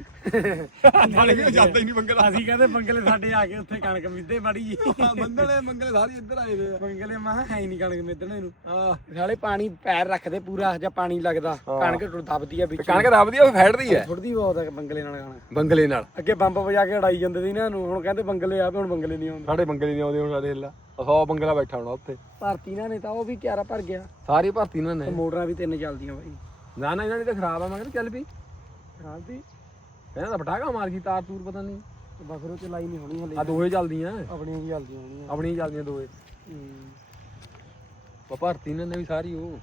S2: ਨਾਲੇ ਵੀ ਜਾਂਦਾ ਹੀ ਨਹੀਂ ਬੰਗਲਾ
S3: ਅਸੀਂ ਕਹਿੰਦੇ ਬੰਗਲੇ ਸਾਡੇ ਆ ਕੇ ਉੱਥੇ ਕਣਕ ਮਾੜੀ ਜੀ।
S2: ਬੰਦਲੇ ਬੰਗਲੇ ਸਾਰੇ ਇੱਧਰ ਆਏ ਵੇ
S3: ਬੰਗਲੇ ਮਾ ਹੈ ਹੀ ਨਹੀਂ ਕਣਕ ਮਿੱਧਣੇ ਨੂੰ।
S2: ਆ
S3: ਸਾਲੇ ਪਾਣੀ ਪੈਰ ਰੱਖਦੇ ਪੂਰਾ ਜਾਂ ਪਾਣੀ ਲੱਗਦਾ। ਕਣਕ ਟੁੱਟ ਦਬਦੀ ਆ ਵਿੱਚ।
S2: ਕਣਕ ਰੱਬਦੀ ਉਹ ਫੈੜਦੀ ਹੈ
S3: ਥੋੜੀ ਬਹੁਤ ਆ ਬੰਗਲੇ ਨਾਲ ਕਣਕ।
S2: ਬੰਗਲੇ ਨਾਲ।
S3: ਅੱਗੇ ਬੰਬ ਵਜਾ ਕੇ ਉਡਾਈ ਜਾਂਦੇ ਸੀ ਇਹਨਾਂ ਨੂੰ ਹੁਣ ਕਹਿੰਦੇ ਬੰਗਲੇ ਆ ਵੀ ਹੁਣ ਬੰਗਲੇ ਨਹੀਂ ਆਉਂਦੇ।
S2: ਸਾਡੇ ਬੰਗਲੇ ਨਹੀਂ ਆਉਂਦੇ ਹੁਣ ਸਾਡੇ ਹਿੱਲਾ। 100 ਬੰਗਲਾ ਬੈਠਾ ਹੋਣਾ ਉੱਥੇ।
S3: ਭਾਰਤੀ ਇਹਨਾਂ ਨੇ ਤਾਂ ਉਹ ਵੀ ਕਿਆਰਾ ਭਰ ਗਿਆ।
S2: ਸਾਰੀ ਭਰਤੀ ਇਹਨਾਂ ਨੇ।
S3: ਮੋਟਰਾਂ ਵੀ ਤਿੰਨ ਚੱਲਦੀਆਂ ਬਾਈ।
S2: ਨਾ ਨਾ ਇਹਨਾਂ ਦੀ ਤਾਂ ਖਰਾਬ ਆ ਮੈਂ ਕਹਿੰਦਾ ਚੱਲ ਵੀ।
S3: ਖਰਾਬ ਦੀ
S2: ਇਹਨਾਂ ਦਾ ਪਟਾਕਾ ਮਾਰ ਗਈ ਤਾਰ ਤੂਰ ਪਤਾ ਨਹੀਂ।
S3: ਬਸ ਉਹ ਚਲਾਈ ਨਹੀਂ ਹੋਣੀ ਹਲੇ।
S2: ਆ ਦੋਏ ਚੱਲਦੀਆਂ
S3: ਆਪਣੀਆਂ ਹੀ ਚੱਲਦੀਆਂ ਹੋਣੀਆਂ।
S2: ਆਪਣੀਆਂ ਚੱਲਦੀਆਂ ਦੋਏ
S3: ਹੂੰ।
S2: ਪਰ ਭਰਤੀ ਇਹਨਾਂ ਨੇ ਵੀ ਸਾਰੀ ਉਹ।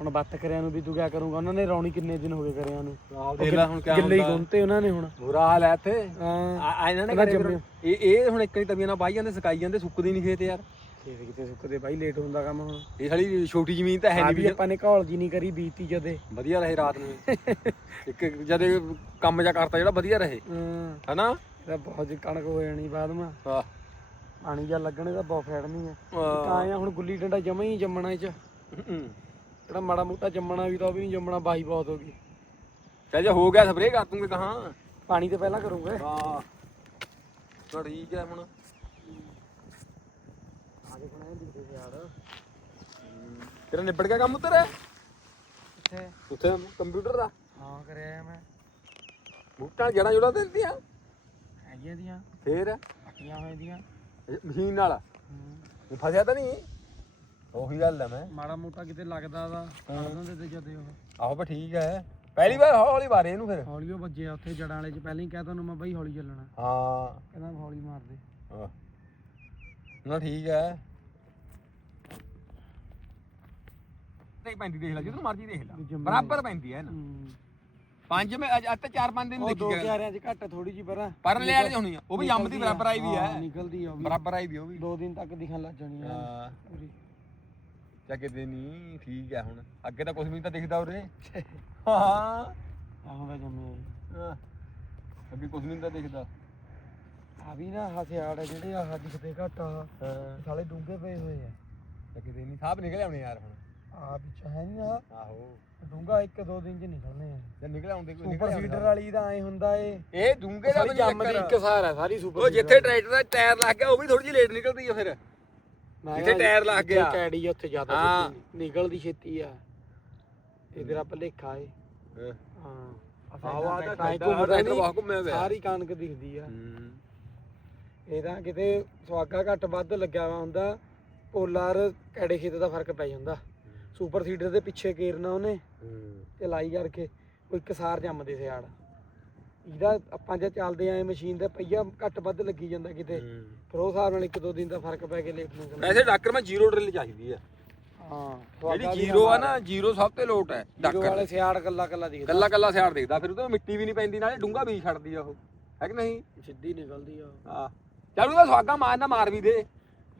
S3: ਹੁਣ ਬੱਤ ਕਰਿਆਂ ਨੂੰ ਵੀ ਤੂੰ ਕਿਆ ਕਰੂੰਗਾ? ਉਹਨਾਂ ਨੇ ਰੌਣੀ ਕਿੰਨੇ ਦਿਨ ਹੋ ਗਏ ਕਰਿਆਂ ਨੂੰ?
S2: ਦੇਖ ਲੈ ਹੁਣ ਕਿਆ
S3: ਗਿੱਲੇ ਹੀ। ਗੁੰਨਤੇ ਉਹਨਾਂ ਨੇ ਹੁਣ।
S2: ਬੁਰਾ ਹਾਲ ਹੈ ਇੱਥੇ।
S3: ਹਾਂ।
S2: ਆ ਇਹਨਾਂ ਨੇ। ਇਹ ਇਹ ਹੁਣ ਇੱਕ ਹੀ ਤਵੀਆਂ ਨਾਲ ਵਾਹੀ ਜਾਂਦੇ ਸਕਾਈ ਜਾਂਦੇ ਸੁੱਕਦੇ ਨਹੀਂ ਖੇਤ ਯਾਰ।
S3: ਖੇਤ ਕਿਤੇ ਸੁੱਕਦੇ ਬਾਈ ਲੇਟ ਹੁੰਦਾ ਕੰਮ ਹੁਣ।
S2: ਇਹ ਸਾਲੀ ਛੋਟੀ ਜ਼ਮੀਨ ਤਾਂ ਹੈ
S3: ਆ
S2: ਨਹੀਂ
S3: ਵੀ
S2: ਵੀ
S3: ਆਪਾਂ ਨੇ ਘੋਲ ਜੀ ਨਹੀਂ ਕਰੀ ਬੀਤੀ ਜਦੇ।
S2: ਵਧੀਆ ਰਹੇ ਰਾਤ ਨੂੰ। ਇੱਕ ਜਦ ਕੰਮ ਜਾ ਕਰਤਾ ਜਿਹੜਾ ਵਧੀਆ ਰਹੇ।
S3: ਹਾਂ।
S2: ਹਨਾ?
S3: ਇਹਦਾ ਬਹੁਤ ਜੀ ਕਣਕ ਹੋ ਜਾਣੀ ਬਾਅਦ ਮਾ
S2: ਆਹ
S3: ਪਾਣੀ ਜਾਂ ਲੱਗਣੇ ਤਾਂ ਬਹੁਤ ਫੈੜਨੀ ਆ
S2: ਆਹ।
S3: ਤਾਂ ਆ ਹੁਣ ਗੁੱਲੀ ਡੰਡਾ ਜਮਾ ਹੀ ਜੰਮਣਾ ਇਹ ਚ।
S2: ਹਮ।
S3: ਜਿਹੜਾ ਮਾੜਾ ਮੋਟਾ ਜੰਮਣਾ ਵੀ ਤਾਂ ਉਹ ਵੀ ਨਹੀਂ ਜੰਮਣਾ ਬਾਈ ਬਹੁਤ ਹੋ ਗਈ।
S2: ਚੱਲ ਜੇ ਹੋ ਗਿਆ ਸਪਰੇਅ ਕਰ ਦੂੰਗੇ ਕਹਾਂ
S3: ਪਾਣੀ ਤੇ ਪਹਿਲਾਂ ਕਰੂੰਗੇ।
S2: ਹਾਂ ਠੀਕ ਹੈ ਹੁਣ
S3: ਆਗੇ ਬਣਾਏ ਦਿਖਦੇ ਸੀ ਯਾਰ
S2: ਤੇਰਾ ਨਿਬੜ ਗਿਆ ਕੰਮ
S3: ਕਿੱਥੇ?
S2: ਉੱਥੇ ਕੰਪਿਊਟਰ ਦਾ।
S3: ਹਾਂ ਕਰਿਆ ਮੈਂ।
S2: ਬੂਟਾਂ ਜੜਾਂ ਜੁੜਾ ਦੇ ਦਿੱਤੀਆਂ?
S3: ਹੈਗੀਆਂ ਦੀਆਂ।
S2: ਫੇਰ?
S3: ਪੱਟੀਆਂ ਹੋਈਆਂ ਦੀਆਂ।
S2: ਮਸ਼ੀਨ ਨਾਲ? ਇਹ ਫਸਿਆ ਤਾਂ ਨਹੀਂ? ਉਹੀ ਗੱਲ ਹੈ ਮੈਂ।
S3: ਮਾੜਾ ਮੋਟਾ ਕਿਤੇ ਲੱਗਦਾ ਦਾ ਦਿੰਦੇ ਤੇ ਜਦੇ ਉਹ।
S2: ਆਹੋ ਬਈ ਠੀਕ ਹੈ ਪਹਿਲੀ ਵਾਰ ਹੌਲੀ ਵਾਰੇ ਇਹਨੂੰ ਫਿਰ।
S3: ਹੌਲੀ ਉਹ ਵੱਜਿਆ ਉੱਥੇ ਜੜਾਂ ਵਾਲੇ ਚ। ਪਹਿਲਾਂ ਹੀ ਕਹਿ ਤੁਹਾਨੂੰ ਮੈਂ ਬਾਈ ਹੌਲੀ ਚੱਲਣਾ।
S2: ਹਾਂ।
S3: ਕਹਿੰਦਾ ਹੌਲੀ ਮਾਰ ਦੇ।
S2: ਹਾਂ। ਨਾ ਠੀਕ ਹੈ ਨਹੀਂ ਪੈਂਦੀ ਦੇਖ ਲੈ ਜਦੋਂ ਮਰਜ਼ੀ ਦੇਖ
S3: ਵੀ
S2: ਲੈ
S3: ਜੰਮੀ
S2: ਬਰਾਬਰ ਪੈਂਦੀ ਹੈ ਨਾ। ਪੰਜ ਮੈਂ ਅੱਜ ਅੱਜ ਤਾਂ ਚਾਰ ਪੰਜ ਦਿਨ
S3: ਉਹ ਦੋ
S2: ਦੇਖੀ ਗਿਆ
S3: ਕਿਆਰਿਆਂ ਚ ਘੱਟ ਥੋੜੀ ਜੀ ਪਰਾਂ।
S2: ਪਰ ਲੈ ਵਾਲੀ ਹੋਣੀ ਆ। ਉਹ ਵੀ ਜੰਮ ਦੀ ਬਰਾਬਰ ਆਈ ਵੀ
S3: ਹਾਂ, ਨਿਕਲਦੀ ਆ ਉਹ ਵੀ।
S2: ਬਰਾਬਰ ਆਈ ਵੀ ਉਹ ਵੀ।
S3: ਦੋ ਦਿਨ ਤੱਕ ਦਿਖਣ ਲੱਗ ਜਾਣੀ ਆ।
S2: ਹਾਂ।
S3: ਪੂਰੀ।
S2: ਚੱਕੇ ਦੇ ਨਹੀਂ ਠੀਕ ਹੈ ਹੁਣ। ਅੱਗੇ ਤਾਂ ਕੁਝ ਵੀ ਨਹੀਂ ਤਾਂ ਦਿਖਦਾ ਉਰੇ। ਹਾਂ।
S3: ਆਹੋ ਦਾ ਜੰਮਿਆ ਜੀ।
S2: ਹਾਂ। ਅੱਗੇ ਕੁਝ ਨਹੀਂ ਤਾਂ ਦਿਖਦਾ।
S3: ਆ ਵੀ ਨਾ ਹਥਿਆਰ ਆ ਜਿਹੜੇ ਆਹ ਦਿਖਦੇ ਘੱਟ ਆ। ਸਾਲੇ ਡੂੰਘੇ ਪਏ ਹੋਏ ਆ।
S2: ਚੱਕੇ ਦੇ ਨਹੀਂ ਸਾਹਬ ਨਿਕਲ ਆਉਣੇ ਯਾਰ ਹੁਣ।
S3: ਆ ਵਿੱਚ ਹੈ ਨਹੀਂ ਆ
S2: ਆਹੋ।
S3: ਡੂੰਘਾ ਇੱਕ ਦੋ ਦਿਨ ਚ ਨਿਕਲਣੇ ਆ।
S2: ਜੇ ਨਿਕਲ ਆਉਂਦੇ ਕੋਈ
S3: ਸੁਪਰ ਸੀਡਰ ਵਾਲੀ ਦਾ ਐ ਹੁੰਦਾ ਏ।
S2: ਇਹ ਡੂੰਗੇ ਦਾ
S3: ਸਾਰੀ ਜੰਮ ਦੀ ਇੱਕ ਸਾਰ ਆ ਸਾਰੀ ਸੁਪਰ
S2: ਉਹ ਜਿੱਥੇ ਟਰੈਕਟਰ ਦਾ ਟਾਇਰ ਲੱਗ ਗਿਆ ਉਹ ਵੀ ਥੋੜੀ ਜਿਹੀ ਲੇਟ ਨਿਕਲਦੀ ਆ ਫਿਰ। ਜਿੱਥੇ ਟਾਇਰ ਲੱਗ ਗਿਆ।
S3: ਕੈੜੀ ਉੱਥੇ ਜ਼ਿਆਦਾ ਨਿਕਲਦੀ ਛੇਤੀ ਆ। ਇਹ ਤੇਰਾ ਭਲੇਖਾ ਏ। ਹਾਂ।
S2: ਆਹ ਵਾਹ ਤਾਂ
S3: ਤਾਂ ਘੁੰਮਦਾ। ਸਾਰੀ ਕਣਕ ਦਿਖਦੀ ਆ। ਇਹ ਤਾਂ ਕਿਤੇ ਸੁਆਗਾ ਘੱਟ ਵੱਧ ਲੱਗਿਆ ਹੁੰਦਾ। ਪੋਲਾਰ ਕੈੜੇ ਖੇਤ ਦਾ ਫ਼ਰਕ ਪੈ ਜਾਂਦਾ। ਸੁਪਰ ਸੀਡਰ ਦੇ ਪਿੱਛੇ ਕੇਰਨਾ ਉਹਨੇ ਤੇ ਲਾਈ ਕਰਕੇ ਉਹ ਇੱਕ ਸਾਰ ਜੰਮਦੇ ਸਿਆੜ ਇਹਦਾ ਆਪਾਂ ਜੇ ਚੱਲਦੇ ਆਏ ਮਸ਼ੀਨ ਦਾ ਪਈਆ ਘੱਟ ਵੱਧ ਲੱਗੀ ਜਾਂਦਾ ਕਿਤੇ। ਫਿਰ ਉਹ ਹਿਸਾਬ ਨਾਲ ਇੱਕ ਦੋ ਦਿਨ ਦਾ ਫ਼ਰਕ ਪੈ ਕੇ ਲੇਟ ਨੂੰ।
S2: ਵੈਸੇ ਡਾਕਰ ਮੈਂ ਜ਼ੀਰੋ ਡਰਿਲ ਚਾਹੀਦੀ ਆ।
S3: ਹਾਂ
S2: ਜਿਹੜੀ ਜ਼ੀਰੋ ਆ ਨਾ ਜ਼ੀਰੋ ਸਭ ਤੇ ਲੋਟ ਹੈ
S3: ਡਾਕਰ ਵਾਲੇ ਸਿਆੜ ਕੱਲਾ ਕੱਲਾ ਦਿਖਦਾ।
S2: ਕੱਲਾ ਕੱਲਾ ਸਿਆੜ ਦੇਖਦਾ ਫਿਰ ਉਹਦੇ ਮਿੱਟੀ ਵੀ ਨਹੀਂ ਪੈਂਦੀ ਨਾਲੇ ਡੂੰਗਾ ਵੀ ਛੱਡਦੀ ਆ ਉਹ। ਹੈ ਕਿ ਨਹੀਂ?
S3: ਸਿੱਧੀ ਨਿਕਲਦੀ ਆ।
S2: ਹਾਂ। ਚੱਲ ਉਹਦਾ ਸਵਾਗਾ ਮਾਰਨਾ ਮਾਰ ਵੀ ਦੇ।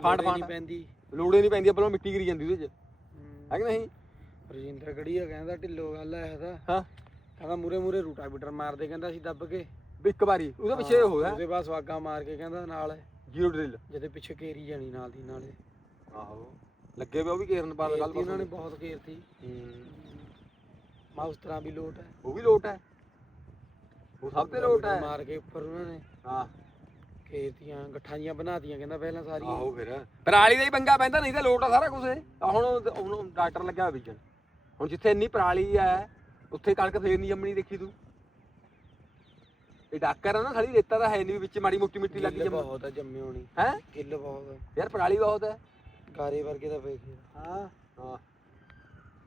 S2: ਫਾਂਟ ਫਾਂਟ।
S3: ਪੈਂਦੀ।
S2: ਲੋੜੇ ਨਹੀਂ ਪੈਂਦੀ ਆਪਣਾ ਮਿੱਟੀ ਗਿਰੀ ਜਾਂਦੀ ਉਹਦੇ ਚ। ਹੈ ਕਿ ਨਹੀਂ?
S3: ਰਜਿੰਦਰ ਗੜੀਆ ਕਹਿੰਦਾ ਢਿੱਲੋ ਗੱਲ ਹੈ ਇਹਦਾ
S2: ਹਾਂ।
S3: ਕਹਿੰਦਾ ਮੂਰੇ ਮੂਰੇ ਰੂਟਾਵੀਟਰ ਮਾਰਦੇ ਕਹਿੰਦਾ ਅਸੀਂ ਦੱਬ ਕੇ।
S2: ਵੀ ਇੱਕ ਵਾਰੀ ਉਹਦੇ ਪਿੱਛੇ ਹੋ ਗਿਆ
S3: ਉਹਦੇ ਬਾਅਦ ਸਵਾਗਾ ਮਾਰ ਕੇ ਕਹਿੰਦਾ ਨਾਲ।
S2: Zero drill.
S3: ਜਿਹਦੇ ਪਿੱਛੇ ਕੇਰੀ ਜਾਣੀ ਨਾਲ ਦੀ ਨਾਲੇ।
S2: ਆਹੋ। ਲੱਗੇ ਵੇ ਉਹ ਵੀ ਕੇਰਨ ਪਾ ਗੱਲ
S3: ਉਹਨਾਂ ਨੇ ਬਹੁਤ ਕੇਰਤੀ।
S2: ਹੂੰ।
S3: ਮਾ ਉਸ ਤਰ੍ਹਾਂ ਵੀ ਲੋਟ ਹੈ।
S2: ਉਹ ਵੀ ਲੋਟ ਹੈ। ਉਹ ਸਭ ਤੇ ਲੋਟ ਹੈ।
S3: ਮਾਰ ਕੇ ਉੱਪਰ ਉਹਨਾਂ ਨੇ।
S2: ਹਾਂ।
S3: ਕੇਰਤੀਆਂ ਗੱਠਾਂ ਜੀਆਂ ਬਣਾਤੀਆਂ ਕਹਿੰਦਾ ਪਹਿਲਾਂ ਸਾਰੀਆਂ।
S2: ਆਹੋ ਫਿਰ। ਪਰਾਲੀ ਦਾ ਹੀ ਪੰਗਾ ਪੈਂਦਾ ਨਹੀਂ ਤਾਂ ਲੋਟ ਆ ਸਾਰਾ ਕੁਝ ਆ ਹੁਣ ਹੁਣ ਡਾਕਟਰ ਲੱਗਿਆ ਬੀਜਣ ਹੁਣ ਜਿੱਥੇ ਇੰਨੀ ਪਰਾਲੀ ਹੈ ਉੱਥੇ ਕਣਕ ਫੇਰ ਨਹੀਂ ਜੰਮਣੀ ਦੇਖੀ ਤੂੰ। ਇਹ ਡਾਕਰ ਆ ਨਾ ਖਾਲੀ ਰੇਤਾ ਤਾਂ ਹੈ ਨਹੀਂ ਵਿੱਚ ਮਾੜੀ ਮੋਟੀ ਮਿੱਟੀ ਲੱਗ
S3: ਗਿੱਲ
S2: ਜੰਮ
S3: ਬਹੁਤ ਆ ਜੰਮੇ ਹੋਣੀ।
S2: ਹੈ?
S3: ਗਿੱਲ ਬਹੁਤ ਆ।
S2: ਯਾਰ ਪਰਾਲੀ ਬਹੁਤ ਹੈ
S3: ਗਾਰੇ ਵਰਗੇ ਦਾ ਵੇਖ ਹਾਂ।
S2: ਹਾਂ।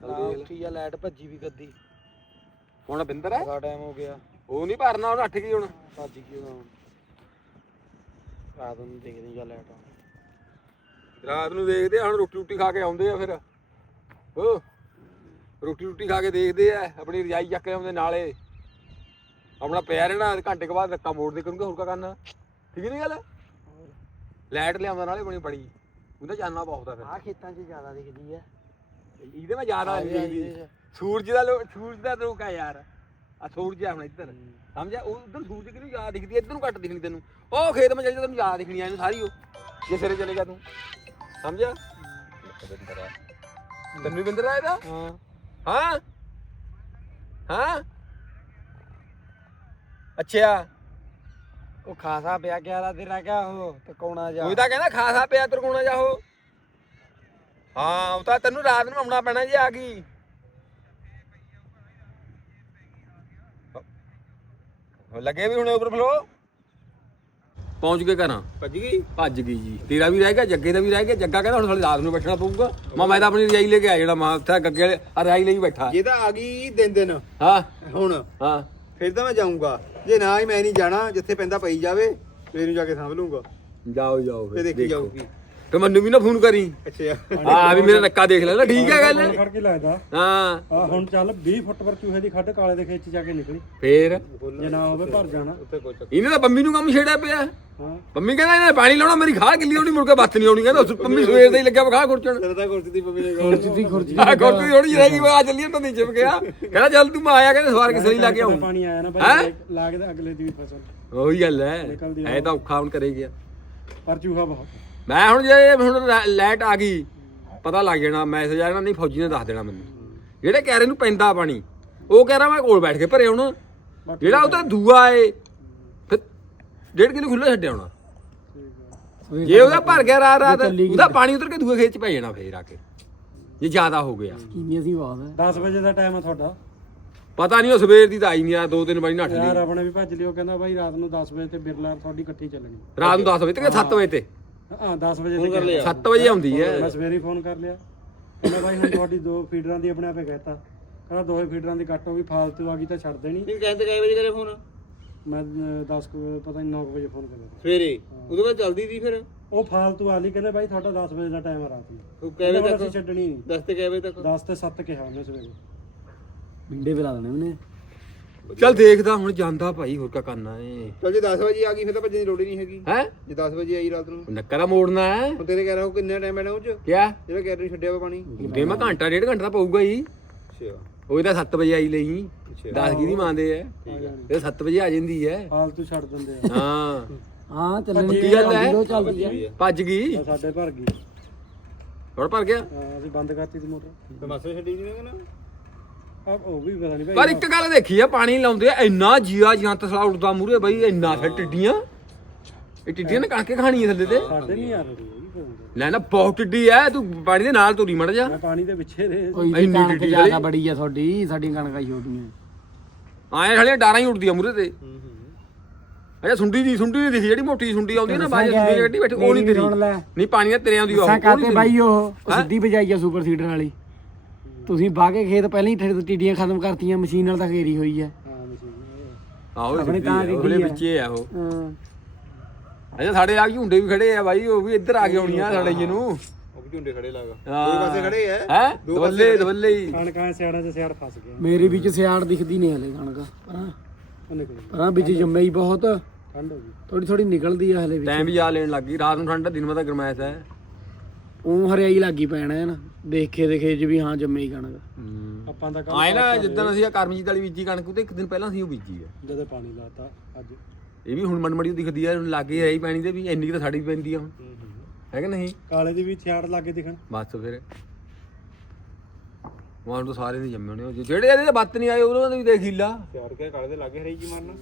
S3: ਨਾ ਉੱਠੀ ਆ ਲਾਈਟ ਭੱਜੀ ਵੀ ਗੱਦੀ।
S2: ਹੁਣ ਬਿੰਦਰ ਹੈ?
S3: ਬੜਾ ਟਾਈਮ ਹੋ ਗਿਆ।
S2: ਉਹ ਨਹੀਂ ਭਰਨਾ ਉਹ ਅੱਠ ਗਈ ਹੁਣ?
S3: ਭੱਜ ਗਈ ਹੁਣ। ਰਾਤ ਨੂੰ ਦੇਖਦੇ ਜਾਂ ਲਾਈਟ
S2: ਰਾਤ ਨੂੰ ਦੇਖਦੇ ਆ ਹੁਣ ਰੋਟੀ ਰੋਟੀ ਖਾ ਕੇ ਆਉਂਦੇ ਆ ਫਿਰ। ਓ ਰੋਟੀ ਰੋਟੀ ਖਾ ਕੇ ਦੇਖਦੇ ਆ ਆਪਣੀ ਰਜਾਈ ਚੱਕ ਕੇ ਆਉਂਦੇ ਨਾਲੇ। ਆਪਣਾ ਪਿਆ ਰਹਿਣਾ ਘੰਟੇ ਕੁ ਬਾਅਦ ਧੱਕਾ ਮੋੜਦੇ ਕਰੂੰਗਾ ਹੋਰ ਕਾ ਕਰਨਾ। ਠੀਕ ਨਹੀਂ ਗੱਲ? ਲਾਈਟ ਲਿਆਉਂਦਾ ਨਾਲੇ ਬਣੀ ਬੜੀ ਉਹਦਾ ਜਾਨਣਾ ਬਹੁਤ ਆ ਫਿਰ।
S3: ਆ ਖੇਤਾਂ 'ਚ ਜ਼ਿਆਦਾ ਦਿਖਦੀ ਆ।
S2: ਇਹਦੇ ਮੈਂ ਜ਼ਿਆਦਾ ਨਹੀਂ ਦੇਖਦੀ ਸੂਰਜ ਦਾ ਲੋ- ਸੂਰਜ ਦਾ ਰੋਕ ਯਾਰ। ਆ ਸੂਰਜ ਆ ਹੁਣ ਇੱਧਰ। ਸਮਝਿਆ? ਉਹ ਉਧਰ ਸੂਰਜ ਕਿਹਨੂੰ ਜ਼ਿਆਦਾ ਦਿਖਦੀ ਇੱਧਰ ਨੂੰ ਘੱਟ ਦਿਖਣੀ ਤੈਨੂੰ। ਉਹ ਖੇਤ ਮੈਂ ਚੱਲ ਜਾ ਤੈਨੂੰ ਜ਼ਿਆਦਾ ਦਿਖਣੀ ਆ ਇਹਨੂੰ ਸਾਰੀ ਉਹ। ਜੇ ਸਿਰੇ ਚਲੇ ਗਿਆ ਤੂੰ। ਸਮਝਿਆ? ਤੈਨੂੰ ਵੀ ਬਿੰਦਰ ਆ ਇਹਦਾ?
S3: ਹਾਂ।
S2: ਹਾਂ? ਹਾਂ? ਅੱਛਾ
S3: ਉਹ ਖਾਸਾ ਪਿਆ ਗਿਆ ਰਾ ਤੇਰਾ ਕਿਆ ਉਹ? ਟਕਾਉਣਾ ਜਾ
S2: ਉਹ ਤਾਂ ਕਹਿੰਦਾ ਖਾਸਾ ਪਿਆ ਤਰਕੋਣਾ ਜਾਓ ਹਾਂ ਉਹ ਤਾਂ ਤੈਨੂੰ ਰਾਤ ਨੂੰ ਆਉਣਾ ਪੈਣਾ ਜੇ ਆ ਗਈ। ਲੱਗੇ ਵੀ ਹੁਣ ਉੱਪਰ ਫਲੋ ਪਹੁੰਚ ਗਏ ਘਰਾਂ।
S1: ਭੱਜ ਗਈ?
S2: ਭੱਜ ਗਈ ਜੀ। ਤੇਰਾ ਵੀ ਰਹਿ ਗਿਆ ਜੱਗੇ ਦਾ ਵੀ ਰਹਿ ਗਿਆ ਜੱਗਾ ਕਹਿੰਦਾ ਹੁਣ ਸਾਲੀ ਰਾਤ ਨੂੰ ਬੈਠਣਾ ਪਊਗਾ। ਮੈਂ ਮੈਂ ਤਾਂ ਆਪਣੀ ਰਜਾਈ ਲੈ ਕੇ ਆ ਜਿਹੜਾ ਮਾਂ ਉੱਥੇ ਗੱਗੇ ਵਾਲੇ ਆ ਰਜਾਈ ਲਈ ਬੈਠਾ।
S1: ਜੇ ਤਾਂ ਆ ਗਈ ਦਿਨ ਦਿਨ।
S2: ਹਾਂ।
S1: ਹੁਣ?
S2: ਹਾਂ।
S1: ਫਿਰ ਤਾਂ ਮੈਂ ਜਾਊਂਗਾ। ਜੇ ਨਾ ਹੀ ਮੈਂ ਨਹੀਂ ਜਾਣਾ ਜਿੱਥੇ ਪੈਂਦਾ ਪਈ ਜਾਵੇ ਫਿਰ ਇਹਨੂੰ ਜਾ ਕੇ ਸਾਂਭ ਲੂੰਗਾ
S2: ਜਾਓ ਜਾਓ
S1: ਫਿਰ ਦੇਖੋ। ਜਾਊਗੀ।
S2: ਤੇ ਮੈਨੂੰ ਵੀ ਨਾ ਫੋਨ ਕਰੀ।
S1: ਅੱਛਾ
S2: ਹਾਂ ਵੀ ਮੇਰਾ ਨੱਕਾ ਦੇਖ ਲੈਣਾ ਠੀਕ ਹੈ ਗੱਲ।
S4: ਫੜ ਕੇ ਲੱਗਦਾ
S2: ਹਾਂ।
S4: ਆ ਹੁਣ ਚੱਲ 20 ਫੁੱਟ ਪਰ ਚੂਹੇ ਦੀ ਖੱਡ ਕਾਲੇ ਦੇ ਖੇਚ ਜਾ ਕੇ ਨਿਕਲੀ।
S2: ਫੇਰ?
S4: ਜੇ ਨਾ ਹੋਵੇ ਭਰ ਜਾਣਾ।
S1: ਉੱਤੇ ਕੋਈ ਚੱਕਰ
S2: ਇਹਨੇ ਤਾਂ ਪੰਮੀ ਨੂੰ ਕੰਮ ਛੇੜਿਆ ਪਿਆ।
S4: ਹਾਂ।
S2: ਪੰਮੀ ਕਹਿੰਦਾ ਇਹਨੇ ਪਾਣੀ ਲਾਉਣਾ ਮੇਰੀ ਖਾਹ ਗਿੱਲੀ ਹੋਣੀ ਮੁੜ ਕੇ ਬੱਤ ਨਹੀਂ ਆਉਣੀ। ਕਹਿੰਦਾ ਉਸ ਪੰਮੀ ਸਵੇਰ ਦਾ ਹੀ ਲੱਗਿਆ ਖਾਹ ਖੁਰਚਣ।
S1: ਤਾਂ ਕੁਰਸੀ ਦੀ ਪੰਮੀ ਨੇ
S3: ਖੁਰਜੀ ਖੁਰਜੀ
S2: ਆ ਖੁਰਚੀ ਥੋੜੀ ਜਿਹੀ ਰਹਿ ਗਈ ਵਾ ਚੱਲੀ ਤਾਂ ਨੀਚੇ ਗਿਆ। ਕਹਿੰਦਾ ਚੱਲ ਤੂੰ ਮੈਂ ਆਇਆ ਕਹਿੰਦਾ ਸਵਾਰ ਕੇ ਸਹੀ ਲਾ ਕੇ ਆਉਂ
S4: ਪਾਣੀ ਆਇਆ ਨਾ
S2: ਹੈਂ?
S4: ਬਾਈ ਲਾ ਕੇ ਤੇ ਅਗਲੇ ਦੀ ਵੀ ਫਸਲ।
S2: ਉਹੀ ਗੱਲ ਹੈ।
S4: ਨਿਕਲਦੀ
S2: ਐ ਤਾਂ ਔਖਾ ਹੁਣ ਕਰੇ ਗਿਆ।
S4: ਪਰ ਚੂਹਾ ਬਹੁਤ।
S2: ਮੈਂ ਹੁਣ ਜੇ ਹੁਣ ਲਾਈਟ ਆ ਗਈ ਪਤਾ ਲੱਗ ਜਾਣਾ ਮੈਸੇਜ ਆ ਜਾਣਾ ਨਹੀਂ ਫੌਜੀ ਨੇ ਦੱਸ ਦੇਣਾ ਮੈਨੂੰ। ਜਿਹੜੇ ਕਹਿ ਨੂੰ ਪੈਂਦਾ ਪਾਣੀ ਉਹ ਕਹਿ ਰਿਹਾ ਮੈਂ ਕੋਲ ਬੈਠ ਕੇ ਭਰੇ ਹੁਣ। ਜਿਹੜਾ ਉਹ ਤਾਂ ਦੂਆ ਏ ਫਿਰ ਡੇਢ ਕਿਲੋ ਖੁੱਲਾ ਛੱਡਿਆ ਹੋਣਾ। ਜੇ ਉਹਦਾ ਭਰ ਗਿਆ ਰਾਤ ਰਾਤ ਉਹਦਾ ਪਾਣੀ ਉਤਰ ਕੇ ਦੂਏ ਖੇਤ ਚ ਪੈ ਜਾਣਾ ਫੇਰ ਆ ਕੇ। ਜੇ ਜ਼ਿਆਦਾ ਹੋ ਗਿਆ।
S3: ਕਿੰਨੀ ਅਸੀਂ ਬਾਤ ਹੈ
S4: 10 ਵਜੇ ਦਾ ਟਾਈਮ ਆ ਤੁਹਾਡਾ।
S2: ਪਤਾ ਨਹੀਂ ਉਹ ਸਵੇਰ ਦੀ ਤਾਂ ਆਈ ਨਹੀਂ ਆ ਦੋ ਤਿੰਨ ਵਾਰੀ ਨੱਠ
S4: ਯਾਰ
S2: ਲਈ
S4: ਆਪਣੇ ਵੀ ਭੱਜ ਲਿਓ ਕਹਿੰਦਾ ਬਾਈ ਰਾਤ ਨੂੰ 10 ਵਜੇ ਤੇ ਬਿਰਲਾ ਤੁਹਾਡੀ ਇਕੱਠੀ ਚੱਲਣੀ।
S2: ਰਾਤ ਨੂੰ 10 ਵਜੇ ਤੇ 7 ਵਜੇ ਤੇ?
S4: ਹਾਂ 10 ਵਜੇ ਕਹਿ-
S2: 7 ਵਜੇ ਆਉਂਦੀ ਹੈ।
S4: ਮੈਂ ਸਵੇਰੇ ਫੋਨ ਕਰ ਲਿਆ। ਕਹਿੰਦਾ ਬਾਈ ਹੁਣ ਤੁਹਾਡੀ ਦੋ ਫੀਡਰਾਂ ਦੀ ਆਪਣੇ ਆਪੇ ਕਹਿਤਾ ਕਹਿੰਦਾ ਦੋਵੇਂ ਫੀਡਰਾਂ ਦੀ ਕੱਟ ਹੋ ਗਈ ਫਾਲਤੂ ਆ ਗਈ ਤਾਂ ਛੱਡ ਦੇਣੀ।
S1: ਨਹੀਂ ਕਹਿੰਦੇ ਕਈ ਵਜੇ ਕਰੇ ਫੋਨ।
S4: ਮੈਂ 10 ਪਤਾ ਨਹੀਂ 9 ਵਜੇ ਫੋਨ ਕਰਿਆ
S1: ਸਵੇਰੇ? ਉਦੋਂ ਬਾਅਦ ਚੱਲਦੀ ਸੀ ਫਿਰ?
S4: ਉਹ ਫਾਲਤੂ ਆ ਲਈ ਕਹਿੰਦੇ ਬਾਈ ਤੁਹਾਡਾ 10 ਵਜੇ ਦਾ ਟਾਈਮ ਆ ਰਾਤ ਨੂੰ।
S1: ਉਹ
S4: ਕਹਿੰਦੇ
S1: ਕਹਿ
S4: ਹੁਣ ਅਸੀਂ ਛੱਡਣੀ ਨਹੀਂ
S1: ਦੱਸ ਤੇ ਕਈ ਵਜੇ ਤੱਕ?
S4: 10 ਤੇ 7 ਕਿਹਾ ਉਹਨੇ ਸਵੇਰੇ।
S3: ਬਿੰਡੇ ਬੁਲਾ ਦੇਣੇ ਉਹਨੇ।
S2: ਚੱਲ ਦੇਖਦਾ ਹੁਣ ਜਾਂਦਾ ਭਾਈ ਹੋਰ ਕਾ ਕਰਨਾ ਏ।
S1: ਚੱਲ ਜੇ 10 ਵਜੇ ਆ ਗਈ ਫਿਰ ਤਾਂ ਭੱਜਣ ਦੀ ਲੋੜ ਹੀ ਨਹੀਂ ਹੈਗੀ।
S2: ਹੈ?
S1: ਜੇ 10 ਵਜੇ ਆਈ ਰਾਤ ਨੂੰ।
S2: ਨੱਕਾ ਦਾ ਮੋੜਨਾ ਹੈ।
S1: ਹੁਣ ਤੇਰੇ ਕਹਿ ਰਹਾ ਕਿੰਨਾ ਟਾਈਮ ਪੈਣਾ ਉਹ ਚ?
S2: ਕਿਆ?
S1: ਜਿਹੜਾ ਕਹਿ ਰਹੀ ਛੱਡਿਆ ਵਾ ਪਾਣੀ।
S2: ਉਹਦੇ ਮੈਂ ਘੰਟਾ ਡੇਢ ਘੰਟਾ ਤਾਂ ਪਊਗਾ ਹੀ।
S1: ਅੱਛਾ।
S2: ਉਹ ਇਹਦਾ 7 ਵਜੇ ਆਈ ਲਈ।
S1: ਅੱਛਾ।
S2: 10 ਕੀ ਦੀ ਮੰਨਦੇ ਐ ਇਹ 7 ਵਜੇ ਆ ਜਾਂਦੀ ਐ
S4: ਫਾਲਤੂ ਛੱਡ ਦਿੰਦੇ ਆ।
S2: ਹਾਂ।
S3: ਹਾਂ ਚੱਲਣੀ
S2: ਪੱਕੀ ਗੱਲ ਹੈ।
S3: ਆ
S2: ਭੱਜ ਗਈ।
S4: ਸਾਡੇ ਭਰ ਗਈ।
S2: ਹੋਰ ਭਰ ਗਿਆ?
S4: ਹਾਂ, ਅਸੀਂ ਬੰਦ ਕਰਤੀ ਦੀ ਮੋਟਰ।
S1: ਤੇ ਮਾਸੇ ਛੱਡੀ ਮੈਂ
S4: ਆ ਉਹ ਵੀ ਪਤਾ ਨਹੀਂ
S2: ਪਰ ਇੱਕ ਗੱਲ ਦੇਖੀ ਆ ਪਾਣੀ ਲਾਉਂਦੇ ਆ ਇੰਨਾ ਜੀਆ ਜੰਤ ਸਲਾ ਉੱਡਦਾ ਮੂਰੇ ਬਈ ਇੰਨਾ ਫਿਰ ਟਿੱਡੀਆਂ। ਇਹ ਟਿੱਡੀਆਂ ਨੇ ਕਣਕੇ ਖਾਣੀ ਆ ਥੱਲੇ ਤੇ।
S4: ਸਾਡੇ ਨਹੀਂ ਆ ਰਹੀ
S2: ਲੈ ਨਾ ਬਹੁਤ ਟਿੱਡੀ ਐ ਤੂੰ ਪਾਣੀ ਦੇ ਨਾਲ ਤੁਰੀ ਮੜ ਜਾ।
S4: ਮੈਂ ਪਾਣੀ ਦੇ ਪਿੱਛੇ ਦੇ।
S3: ਕੋਈ
S2: ਇੰਨੀ
S3: ਕਣਕ
S2: ਡਿੱਡੀ
S3: ਜ਼ਿਆਦਾ
S2: ਵਾਲੀ।
S3: ਬੜੀ ਆ ਤੁਹਾਡੀ ਸਾਡੀਆਂ ਕਣਕਾਂ ਛੋਟੀਆਂ।
S2: ਆਏ ਹਲੇ ਡਾਰਾਂ ਹੀ ਉੱਡਦੀਆਂ ਮੂਰੇ ਤੇ। ਅਜਾ ਸੁੰਡੀ ਦੀ ਸੁੰਡੀ ਨਹੀਂ ਦਿਖੀ ਜਿਹੜੀ ਮੋਟੀ ਸੁੰਡੀ ਆਉਂਦੀ ਆ ਨਾ ਬਾਜੇ ਸੁੰਡੀ ਗੱਡੀ ਬੈਠੀ ਉਹ ਨਹੀਂ
S3: ਲੈ।
S2: ਨਹੀਂ ਪਾਣੀ ਦਾ ਤੇਰੇ ਆਉਂਦੀ ਆ ਉਹ,
S3: ਸਾਂ
S2: ਉਹ
S3: ਕਾਤੇ ਬਾਈ ਉਹ ਉਹ
S2: ਹੈਂ?
S3: ਸਿੱਧੀ ਵਜਾਈ ਆ ਸੁਪਰ ਸੀਡਰ ਵਾਲੀ। ਤੁਸੀਂ ਬਾਹ ਕੇ ਖੇਤ ਪਹਿਲਾਂ ਹੀ ਠੇਡ ਟਿੱਡੀਆਂ ਖਤਮ ਕਰਤੀਆਂ ਮਸ਼ੀਨ ਨਾਲ ਤਾਂ ਘੇਰੀ ਹੋਈ ਆ।
S4: ਹਾਂ ਮਸ਼ੀਨ
S2: ਆਹੋ
S3: ਆਪਣੀ
S2: ਸਿੱਧੀ
S3: ਤਾਂ
S2: ਆ, ਉਹਦੇ। ਵਿੱਚ ਹੀ ਆ ਉਹ।
S3: ਹਾਂ।
S2: ਅਜਾ ਸਾਡੇ ਆ ਝੁੰਡੇ ਵੀ ਖੜੇ ਆ ਬਾਈ ਉਹ ਵੀ ਇੱਧਰ ਆ ਕੇ ਆਉਣੀ ਆ ਸਾਡੇ ਜੀ ਨੂੰ।
S1: ਉਹ ਵੀ ਝੁੰਡੇ ਖੜੇ ਲਾਗਾ। ਦੋ ਪਾਸੇ ਖੜੇ ਐ
S2: ਹੈ? ਦਵੱਲੇ ਦਵੱਲੇ ਹੀ।
S4: ਕਣਕਾਂ ਸਿਆੜਾਂ 'ਚ ਸਿਆੜ ਫਸ ਗਿਆ
S3: ਮੇਰੀ ਵਿੱਚ ਸਿਆੜ ਦਿਖਦੀ ਨਹੀਂ ਹਲੇ ਕਣਕ ਪਰਾਂ।
S4: ਉਹ ਨਿਕਲ
S3: ਪਰਾਂ ਵਿੱਚ ਜੰਮੇ ਹੀ ਬਹੁਤ।
S4: ਠੰਡ ਹੋ ਗਈ।
S3: ਥੋੜੀ ਥੋੜੀ ਨਿਕਲਦੀ ਆ ਹਲੇ ਵਿੱਚ।
S2: ਟਾਈਮ ਵੀ ਆ ਲੈਣ ਲੱਗ ਗਈ। ਰਾਤ ਨੂੰ ਠੰਡ ਦਿਨ ਮੇ ਤਾਂ ਗਰਮੈਸ਼ ਹੈ।
S3: ਉਹ ਹਰਿਆਈ ਲੱਗੀ ਪੈਣਾ ਹੈ ਨਾ। ਦੇਖੇ ਦੇਖੇ ਚ ਵੀ ਹਾਂ ਜੰਮੇ ਹੀ ਕਣਕ।
S4: ਆਪਾਂ ਤਾਂ
S2: ਆਏ ਨਾ ਜਿੱਦਣ ਅਸੀਂ ਆ ਕਰਮਜੀਤ ਵਾਲੀ ਬੀਜੀ ਕਣਕ ਉਹਦੇ ਇੱਕ ਦਿਨ ਪਹਿਲਾਂ ਅਸੀਂ ਉਹ ਬੀਜੀ ਆ
S4: ਜਦੋਂ ਪਾਣੀ ਲਾਤਾ ਅੱਜ।
S2: ਇਹ ਵੀ ਹੁਣ ਮਨਮੜੀ ਦਿਖਦੀ ਆ ਲੱਗੇ ਰਹੀ ਪੈਣੀ ਤੇ ਵੀ ਇੰਨੀ ਕੁ ਤਾਂ ਸਾਡੀ ਵੀ ਪੈਂਦੀ ਆ ਹੁਣ। ਹੈ ਕਿ ਨਹੀਂ?
S4: ਕਾਲੇ ਦੀ ਵੀ ਸਿਆੜ ਲੱਗੇ ਦਿਖਣ।
S2: ਬਸ ਫਿਰ। ਵਾਂ ਤਾਂ ਸਾਰੇ ਨਹੀਂ ਜੰਮੇ ਹੋਣੇ ਉਹ ਜਿਹੜੇ ਇਹਦੇ ਬੱਤ ਨਹੀਂ ਆਏ ਉਹਨਾਂ ਦੇ ਵੀ ਦੇਖ ਹੀਲਾ।
S1: ਚਾਰ ਕੇ ਕਾਲੇ ਦੇ ਲਾਗੇ ਹਰੀ ਜੀ ਮਾਰਨਾ?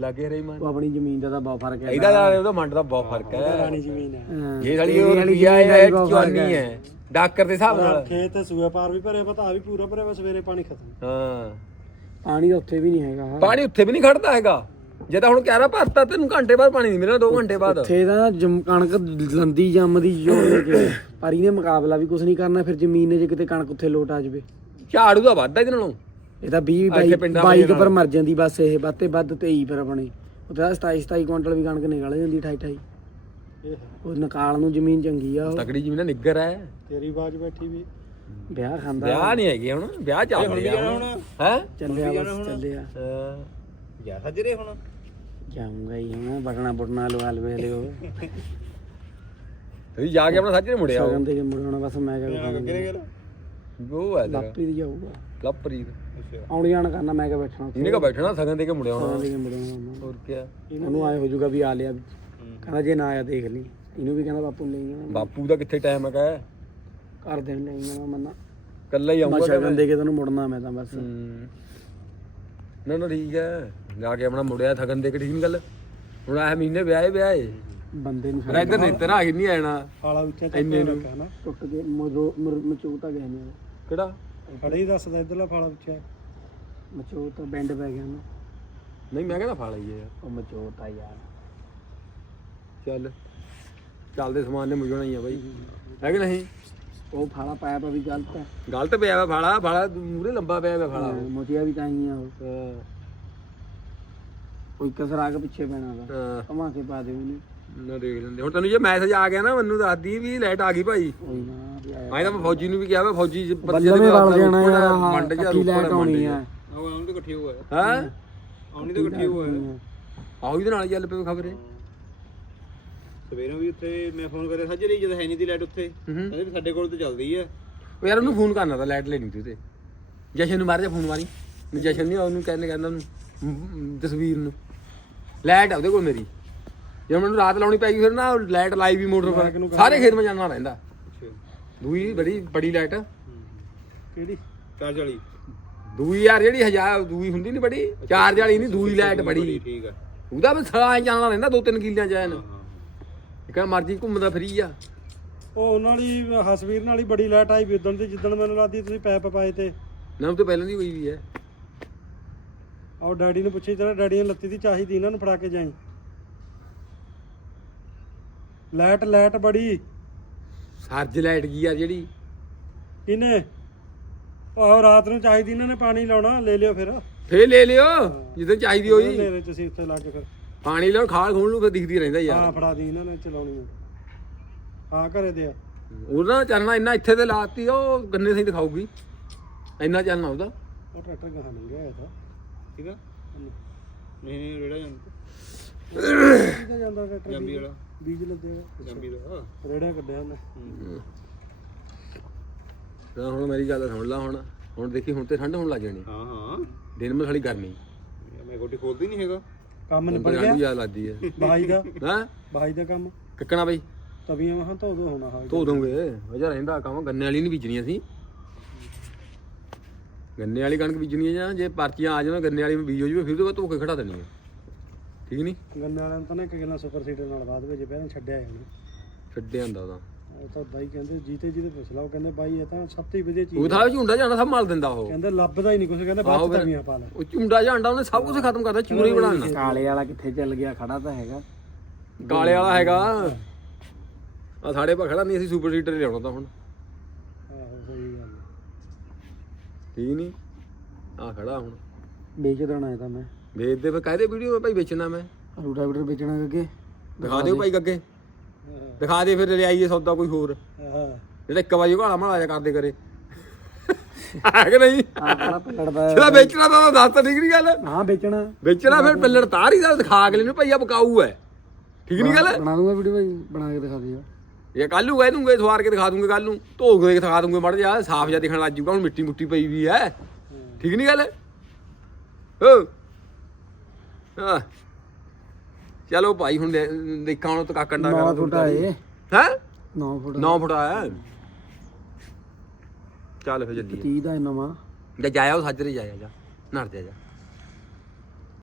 S2: ਲੱਗੇ ਰਹੀ ਮਾਨ
S3: ਉਹ ਆਪਣੀ ਜ਼ਮੀਨ ਦਾ ਤਾਂ ਬਹੁਤ ਫ਼ਰਕ ਹੈ।
S2: ਇਹਦਾ ਤਾਂ ਉਹਦਾ ਮੰਡ ਦਾ ਬਹੁਤ ਫ਼ਰਕ ਹੈ।
S4: ਰਾਣੀ ਜ਼ਮੀਨ ਹੈ।
S3: ਹਾਂ।
S2: ਇਹ ਸਾਲੀ
S3: ਤੇਰੀ
S2: ਉਹ
S3: ਵਾਲੀ
S2: ਰੁਪਿਆ
S3: ਜ਼ਮੀਨ ਦਾ
S2: ਹੈ
S3: ਵੀ ਬਹੁਤ ਫ਼ਰਕ
S2: ਹੈ। ਡਾਕਰ ਦੇ ਹਿਸਾਬ ਨਾਲ।
S4: ਖੇਤ ਸੂਏ ਪਾਰ ਵੀ ਭਰੇ ਪਤਾ ਵੀ ਪੂਰਾ ਭਰਿਆ ਵਾ ਸਵੇਰੇ ਪਾਣੀ ਖਤਮ।
S2: ਹਾਂ।
S3: ਪਾਣੀ ਤਾਂ ਉੱਥੇ ਵੀ ਨਹੀਂ ਹੈਗਾ।
S2: ਪਾਣੀ ਉੱਥੇ ਵੀ ਨਹੀਂ ਖੜਦਾ ਹੈਗਾ। ਜੇ ਤਾਂ ਹੁਣ ਕਹਿ ਰਿਹਾ ਭਰਤਾ ਤੈਨੂੰ ਘੰਟੇ ਬਾਅਦ ਪਾਣੀ ਨਹੀਂ ਮਿਲਣਾ 2 ਘੰਟੇ ਬਾਅਦ।
S3: ਉੱਥੇ ਤਾਂ ਜਮ- ਕਣਕ ਲੰਦੀ ਜੰਮਦੀ ਜੋੜ ਕੇ ਪਰ ਇਹਨੇ ਮੁਕਾਬਲਾ ਵੀ ਕੁਝ ਨਹੀਂ ਕਰਨਾ ਫਿਰ ਜ਼ਮੀਨ ਨੇ ਜੇ ਕਿਤੇ ਕਣਕ ਉੱਥੇ ਲੋਟ ਆ ਜਵੇ।
S2: ਝਾੜੂ ਦਾ ਵੱਧਦਾ ਇਹਦੇ ਨਾਲੋਂ।
S3: ਇਹ ਤਾਂ 20
S2: ਆ ਇੱਥੇ
S3: 22
S2: ਪਿੰਡਾਂ
S3: 22
S2: ਵਾਲੇ
S3: ਪਰ ਮਰ ਜਾਂਦੀ ਬਸ ਇਹ ਵੱਧ ਤੇ ਵੱਧ 23 ਪਰ ਆਪਣੀ। ਤਾਂ 27 27 ਕੁਇੰਟਲ ਵੀ ਕਣਕ ਨਿਕਲ ਜਾਂਦੀ 28 28 ਉਹ ਨਕਾਲ ਨੂੰ ਜ਼ਮੀਨ ਚੰਗੀ ਆ ਉਹ।
S2: ਤਕੜੀ ਜਿਵੇਂ ਨਾ ਨਿੱਗਰ ਹੈ।
S4: ਤੇਰੀ ਬਾਜ ਬੈਠੀ ਵੀ।
S3: ਵਿਆਹ ਖਾਂਦਾ
S2: ਵਿਆਹ ਨਹੀਂ ਹੈਗੇ ਹੁਣ ਵਿਆਹ ਚੱਲ ਰਿਹਾ ਹੁਣ। ਹੈ?
S3: ਚੱਲਿਆ ਬਸ ਚੱਲਿਆ।
S1: ਜਾ ਸੱਜਰੇ ਹੁਣ।
S3: ਜਾਊਂਗਾ ਹੀ ਹੁਣ ਬਟਣਾ ਬਟਣਾ ਲਵਾ ਲਵੇ ਲਿਓ
S2: ਤੁਸੀਂ ਜਾ ਕੇ ਆਪਣਾ ਸੱਜਰੇ ਮੁੜਿਆ।
S3: ਸਗਨ ਦੇ ਕੇ ਮੁੜਾਉਣਾ ਬਸ ਮੈਂ ਕਿਹਾ ਖਾਂਗਾ
S2: ਉਹ ਹੈ ਤੇਰਾ।
S3: ਲਾਪਰੀ ਦੀ ਜਾਊਗਾ।
S2: ਲਵਪ੍ਰੀਤ।
S3: ਆਉਣ ਜਾਣ ਕਰਨਾ ਮੈਂ ਕਿਹਾ ਬੈਠਣਾ ਉੱਥੇ।
S2: ਇਹਨੇ ਕਾ ਬੈਠਣਾ ਸਗਨ ਦੇ ਕੇ ਮੁੜਿਆ
S3: ਸਗਨ
S2: ਹੋਣਾ
S3: ਦੇ ਕੇ ਮੁੜਾਉਣਾ
S2: ਹੋਰ ਕੀ
S3: ਉਹਨੂੰ ਆਏ ਹੋ ਜਾਊਗਾ ਵੀ ਆ ਲਿਆ। ਕਹਿੰਦਾ ਜੇ ਨਾ ਆਇਆ ਦੇਖ ਲਈ। ਇਹਨੂੰ ਵੀ ਕਹਿੰਦਾ ਬਾਪੂ ਨੂੰ ਲੈ ਜਾਣਾ
S2: ਬਾਪੂ ਦਾ ਕਿੱਥੇ ਟਾਈਮ ਹੈਗਾ?
S3: ਘਰ ਦੇ ਨੂੰ ਲੈ ਜਾਣਾ ਮੰਨਾ
S2: ਕੱਲਾ ਹੀ
S3: ਮੈਂ
S2: ਆਉਂਗਾ
S3: ਸ਼ਗਨ ਦੇ ਕੇ ਤੈਨੂੰ ਮੁੜਨਾ ਮੈਂ ਤਾਂ ਬਸ।
S2: ਹੂੰ। ਨਾ ਨਾ ਠੀਕ ਹੈ। ਜਾ ਕੇ ਆਪਣਾ ਮੁੜਿਆ ਥਗਨ ਦੇ ਕੇ ਠੀਕ ਨੀ ਗੱਲ। ਹੁਣ ਆਹ ਮਹੀਨੇ ਵਿਆਹੇ ਵਿਆਹੇ।
S3: ਬੰਦੇ ਨੂੰ
S2: ਪਰ ਇੱਧਰ ਨਹੀਂ ਤੇਰਾ ਹੀ ਨਹੀਂ ਆਣਾ
S4: ਹਾਲਾ ਉੱਚਾ
S2: ਇੰਨੇ
S4: ਚੱਕ
S2: ਨੂੰ।
S4: ਰੱਖਿਆ ਨਾ।
S3: ਟੁੱਟ ਕੇ ਮਚੂਤਾ ਗਿਆ ਨਹੀਂ
S2: ਕਿਹੜਾ?
S4: ਖੜੇ ਹੀ ਦੱਸਦਾ ਇਧਰਲਾ ਫਾਲਾ ਉੱਚਾ
S3: ਮਚੂਤ ਬੈਂਡ ਪੈ ਗਿਆ ਨਾ।
S2: ਨਹੀਂ ਮੈਂ ਕਹਿੰਦਾ ਫਾ ਲਈਏ ਯਾਰ।
S3: ਉਹ ਮਚੂਤ ਆ ਯਾਰ।
S2: ਚੱਲ ਚੱਲਦੇ ਸਮਾਨ ਨੇ ਮੁਝਣਾ ਹੀ ਆ ਬਾਈ। ਹੈ ਕਿ ਨਹੀਂ?
S3: ਉਹ ਫਾਲਾ ਪਾਇਆ ਪਾ ਵੀ ਗਲਤ ਹੈ।
S2: ਗਲਤ ਪਿਆ ਵਾ ਫਾਲਾ ਫਾਲਾ ਮੂਰੇ ਲੰਬਾ ਪਿਆ ਵਾ ਫਾਲਾ।
S3: ਮੋਤੀਆ ਵੀ ਤਾਂ ਹੀ ਆ ਉਹ।
S2: ਹਾਂ,
S3: ਕੋਈ ਕਸਰਾ ਕੇ ਪਿੱਛੇ ਪੈਣਾ ਦਾ
S2: ਹਾਂ।
S3: ਘਮਾ ਕੇ ਪਾ ਦੇ ਉਹਨੂੰ।
S2: ਨਾ ਦੇਖ ਲੈਂਦੇ। ਹੁਣ ਤੈਨੂੰ ਜੇ ਮੈਸੇਜ ਆ ਗਿਆ ਨਾ ਮੈਨੂੰ ਦੱਸਦੀ ਵੀ ਲਾਈਟ ਆ ਗਈ ਭਾਈ।
S3: ਕੋਈ ਨਾ ਵੀ ਆਇਆ
S2: ਆਏ ਤਾਂ ਮੈਂ ਫੌਜੀ ਨੂੰ ਵੀ ਕਿਹਾ ਵਾ ਫੌਜੀ ਜ-
S3: ਬੱਲੇ ਵੀ ਵੜ ਜਾਣਾ ਯਾਰ ਆਹ
S2: ਮੰਡ ਜਾ
S3: ਕੱਟੀ ਲੈਟ ਆਉਣੀ ਆ।
S1: ਉਹ ਆਉਣੀ ਤਾਂ ਇਕੱਠੀ ਹੋਇਆ
S2: ਹਾਂ?
S1: ਆਉਣੀ ਤਾਂ ਇਕੱਠੀ ਹੋਇਆ
S2: ਆਹੋ ਇਹਦੇ ਨਾਲ ਹੀ ਚੱਲ ਪਏ ਖਬਰੇ।
S1: ਸਵੇਰੇ ਵੀ ਉੱਥੇ ਮੈਂ ਫੋਨ ਕਰਿਆ ਸੱਜਰੇ ਜਦ ਹੈ ਨਹੀਂ ਦੀ ਲਾਈਟ ਉੱਥੇ। ਕਹਿੰਦੇ ਵੀ ਸਾਡੇ ਕੋਲ ਤਾਂ ਚੱਲਦੀ ਆ।
S2: ਉਹ ਯਾਰ ਉਹਨੂੰ ਫੋਨ ਕਰਨਾ ਤਾਂ ਲਾਈਟ ਲੈਣੀ ਤੀ ਤੇ। ਜਸ਼ਨ ਨੂੰ ਮਾਰ ਜਾ ਫੋਨ ਮਾਰੀ। ਜਸ਼ਨ ਨਹੀਂ ਉਹਨੂੰ ਕਹਿੰਦੇ ਕਹਿੰਦਾ ਉਹਨੂੰ ਮ, ਤਸਵੀਰ ਨੂੰ। ਲਾਈਟ ਆ ਉਹਦੇ ਕੋਲ ਮੇਰੀ। ਜੇ ਮੈਨੂੰ ਰਾਤ ਲਾਉਣੀ ਪੈਗੀ ਫਿਰ ਨਾ ਲਾਈਟ ਲਾਈ ਵੀ ਮੋਟਰ ਪਰ। ਸਾਰੇ ਖੇਤ ਮੈਂ ਜਾਣਾ ਰਹਿੰਦਾ। ਦੂਈ ਬੜੀ ਬੜੀ ਲਾਈਟ।
S4: ਕਿਹੜੀ?
S1: 440
S2: ਦੂਈ ਯਾਰ ਜਿਹੜੀ ਹਜ਼ਾਰ ਦੂਈ ਹੁੰਦੀ ਨਹੀਂ ਬੜੀ? ਚਾਰਜ ਵਾਲੀ ਨਹੀਂ ਦੂਈ ਲਾਈਟ ਬੜੀ।
S1: ਠੀਕ ਆ।
S2: ਉਹਦਾ ਵੀ ਸਾਲਾ ਜਾਣਾ ਰਹਿੰਦਾ ਦੋ ਤਿੰਨ ਕਿੱਲਿਆਂ ਚ ਐਨ ਇੱਕ ਮਰਜ਼ੀ ਘੁੰਮਦਾ ਫਰੀ ਆ।
S4: ਉਹ ਉਹਨਾਂ ਵਾਲੀ ਹਸਵੀਰ ਨਾਲ ਹੀ ਬੜੀ ਲਾਈਟ ਆਈ ਵੀ ਤੇ ਜਿੱਦਣ ਮੈਨੂੰ ਲੱਗਦੀ ਤੁਸੀਂ ਪੈਪ ਪਾਏ ਤੇ।
S2: ਨਾ ਉਹ ਤੋਂ ਪਹਿਲਾਂ ਦੀ ਹੋਈ ਵੀ ਹੈ।
S4: ਆਓ ਡੈਡੀ ਨੂੰ ਪੁੱਛੀ ਤੇਰਾ ਡੈਡੀ ਨੇ ਲੱਤੀ ਦੀ ਚਾਹੀਦੀ ਇਹਨਾਂ ਨੂੰ ਫੜਾ ਕੇ ਜਾਈ। ਲਾਈਟ ਲਾਈਟ ਬੜੀ।
S2: ਸਰਜ ਲਾਈਟ ਗਈ ਆ ਜਿਹੜੀ।
S4: ਇਹਨੇ ਆਹੋ ਰਾਤ ਨੂੰ ਚਾਹੀਦੀ ਇਹਨਾਂ ਨੇ ਪਾਣੀ ਲਾਉਣਾ ਲੈ ਲਿਓ ਫਿਰ।
S2: ਫੇਰ ਲੈ ਲਿਓ ਜਿੱਦਾਂ ਚਾਹੀਦੀ ਹੋਈ।
S4: ਹਨੇਰੇ ਤੁਸੀਂ ਉੱਥੇ ਲਾ ਕੇ ਫਿਰ।
S2: ਪਾਣੀ ਲਾਉਣ ਖਾਲ ਖੋਲ ਨੂੰ ਫਿਰ ਦਿਖਦੀ ਰਹਿੰਦਾ ਯਾਰ।
S4: ਹਾਂ ਫੜਾ ਦੀ ਇਹਨਾਂ ਨੇ ਚਲਾਉਣੀ ਆ। ਹਾਂ ਘਰੇ ਦੇ ਆ।
S2: ਉਹਦਾ ਚੱਲਣਾ ਇੰਨਾ ਇੱਥੇ ਤੇ ਲਾਤੀ ਉਹ ਗੰਨੇ ਸਹੀ ਦਿਖਾਊਗੀ। ਇੰਨਾ ਚੱਲਣਾ ਉਹਦਾ।
S4: ਉਹ ਟਰੈਕਟਰ ਗਾਹ ਨਹੀਂ ਗਿਆ ਇਹ ਤਾਂ।
S1: ਠੀਕ ਆ। ਨਹੀਂ ਨਹੀਂ ਰੇੜਾ ਜਾਂਦਾ।
S4: ਜਾਂਦਾ ਟਰੈਕਟਰ?
S1: ਜੰਬੀ ਵਾਲਾ।
S4: ਬੀਜ ਲੱਦੇਗਾ
S1: ਜੰਬੀ ਦਾ।
S4: ਰੇੜਾ ਕੱਢਿਆ ਉਹਨੇ।
S2: ਤਾਂ ਹੁਣ ਮੇਰੀ ਗੱਲ ਸੁਣ ਲਾ ਹੁਣ। ਹੁਣ ਦੇਖੀ ਹੁਣ ਤੇ ਠੰਡ ਹੋਣ ਲੱਗ ਜਾਣੀ।
S1: ਹਾਂ ਹਾਂ।
S2: ਦਿਨ ਮੇ ਥੋੜੀ ਗਰਮੀ।
S1: ਮੈਂ ਗੋਟੀ ਖੋਲਦੀ ਨਹੀਂ ਹੈਗਾ।
S4: ਕੰਮ ਨਿਬੜ ਗਿਆ।
S2: ਲੱਗਦੀ ਹੈ।
S4: ਬਾਈ ਦਾ।
S2: ਹਾਂ?
S4: ਬਾਈ ਦਾ ਕੰਮ।
S2: ਕਿੱਕਣਾ ਬਈ।
S4: ਤਵੀਆਂ ਮਹਾਂ ਧੋ ਦੋ ਹੋਣਾ ਹਾਂ
S2: ਧੋ ਦੋਗੇ ਵਜਾ ਰਹਿੰਦਾ ਕੰਮ। ਗੰਨੇ ਵਾਲੀ ਨਹੀਂ ਬੀਜਣੀ ਅਸੀਂ। ਗੰਨੇ ਵਾਲੀ ਕਣਕ ਬੀਜਣੀ ਹੈ ਜਾਂ ਜੇ ਪਰਚੀਆਂ ਆ ਜਾਣ ਗੰਨੇ ਵਾਲੀ ਬੀਜ ਜਵੇ ਫਿਰ ਤੋਂ ਬਾਅਦ ਧੋ ਕੇ ਖੜਾ ਦੇਣੀ ਹੈ ਠੀਕ ਨਹੀਂ?
S4: ਗੰਨੇ ਵਾਲਿਆਂ ਨੂੰ ਤਾਂ ਨਾ ਇੱਕ ਗੱਲਾਂ ਸੁਪਰ ਸੀਡਰ ਨਾਲ ਬਾਅਦ ਵਿੱਚ ਪਹਿਲਾਂ ਛੱਡਿਆ ਇਹਨੇ।
S2: ਛੱਡਿਆ ਹੁੰਦਾ ਉਹਦਾ
S4: ਉਹ ਤਾਂ ਬਾਈ ਕਹਿੰਦੇ ਜੀਤੇ ਜੀ ਤੇ ਪੁੱਛ ਲਾ ਉਹ ਕਹਿੰਦੇ ਬਾਈ ਇਹ ਤਾਂ 7 ਵਜੇ
S2: ਉਹ
S4: ਚੀਜ਼
S2: ਥਾਂ ਝੁੰਡਾ ਜਾਣਾ ਸਭ ਮਾਲ ਦਿੰਦਾ ਉਹ।
S4: ਕਹਿੰਦੇ ਲੱਭਦਾ ਹੀ ਨਹੀਂ ਕੁਝ ਕਹਿੰਦੇ
S2: ਫਿਰ।
S4: ਤਵੀਆਂ ਪਾ ਲੈ।
S2: ਉਹ ਝੁੰਡਾ ਝਾਂਡਾ ਉਹਨੇ ਸਭ ਕੁਝ ਖਤਮ ਕਰਦਾ ਚੂਰਾ ਹੀ ਬਣਾਉਣਾ
S3: ਕਾਲੇ ਵਾਲਾ ਕਿੱਥੇ ਚੱਲ ਗਿਆ ਖੜਾ ਤਾਂ ਹੈਗਾ।
S2: ਕਾਲੇ ਵਾਲਾ ਹੈਗਾ। ਆ ਸਾਡੇ ਪਾ ਖੜਾ ਨਹੀਂ ਅਸੀਂ ਸੁਪਰ ਸੀਟਰ ਲਿਆਉਣਾ ਤਾਂ ਹੁਣ।
S4: ਆਹੋ ਸਹੀ ਗੱਲ
S2: ਠੀਕ ਨਹੀਂ? ਆ ਖੜਾ ਹੁਣ।
S3: ਵੇਚ ਦੇਣਾ ਇਹ ਤਾਂ ਮੈਂ।
S2: ਵੇਚ ਦੇ ਫਿਰ ਕਾਹਦੇ ਵੀਡੀਓ ਮੈਂ ਭਾਈ ਵੇਚਣਾ ਮੈਂ?
S3: ਰੂਟਾਵੀਟਰ ਵੇਚਣਾ ਅੱਗੇ।
S2: ਦਿਖਾ ਦਿਓ ਭਾਈ ਅੱਗੇ। ਦਿਖਾ ਦੇ ਫਿਰ ਲਿਆਈਏ ਸੌਦਾ ਕੋਈ ਹੋਰ।
S4: ਹਾਂ।
S2: ਜਿਹੜਾ ਇੱਕ ਵਾਰੀ ਘਾਲਾ ਮਾਲਾ ਜਾ ਕਰਦੇ ਕਰੇ। ਹੈ ਕਿ ਨਹੀਂ?
S3: ਆ ਕਿਹੜਾ ਪੱਲੜ ਦਾ
S2: ਜਿਹੜਾ ਵੇਚਣਾ ਤਾਂ ਦੱਸ ਤਾਂ ਠੀਕ ਨਹੀਂ ਗੱਲ।
S3: ਹਾਂ ਵੇਚਣਾ।
S2: ਵੇਚਣਾ ਫਿਰ ਪੱਲੜ ਤਾਰ ਹੀ ਦਾ ਦਿਖਾ ਅਗਲੇ ਨੂੰ ਭਈਆ ਬਕਾਊ ਹੈ। ਠੀਕ ਨਹੀਂ ਗੱਲ?
S3: ਬਣਾ ਦੂੰਗਾ ਵੀਡੀਓ ਭਾਈ ਬਣਾ ਕੇ ਦਿਖਾ ਦਿਓ।
S2: ਇਹ ਕੱਲ ਨੂੰ ਕਹਿ ਦੂੰਗੇ ਸਵਾਰ ਕੇ ਦਿਖਾ ਦੂੰਗੇ ਕੱਲ ਨੂੰ। ਧੋ ਕੇ ਦਿਖਾ ਦੂੰਗੇ ਮੜ ਜਾ ਸਾਫ਼ ਜਿਹਾ ਦਿਖਣ ਲੱਗ ਜੂਗਾ ਹੁਣ ਮਿੱਟੀ ਮੁੱਟੀ ਪਈ ਵੀ ਹੈ। ਠੀਕ ਨਹੀਂ ਗੱਲ? ਹੋ ਹਾਂ। ਚਲੋ ਭਾਈ ਹੁਣ ਦੇ- ਦੇਖਾਂ ਹੁਣ ਤੱਕ ਕੰਡਾ
S3: 9 ਫੁੱਟ ਆਏ।
S2: ਹੈ?
S3: 9 ਫੁੱਟ।
S2: 9 ਫੁੱਟ ਆਇਆ। ਚੱਲ ਫਿਰ ਜੱਦੀ
S3: 30 ਦਾ ਇਹ ਨਵਾਂ।
S2: ਜਾ ਜਾਇਆ ਉਹ ਸਾਜਰੇ ਜਾਇਆ ਜਾ। ਜਾ ਜਾ।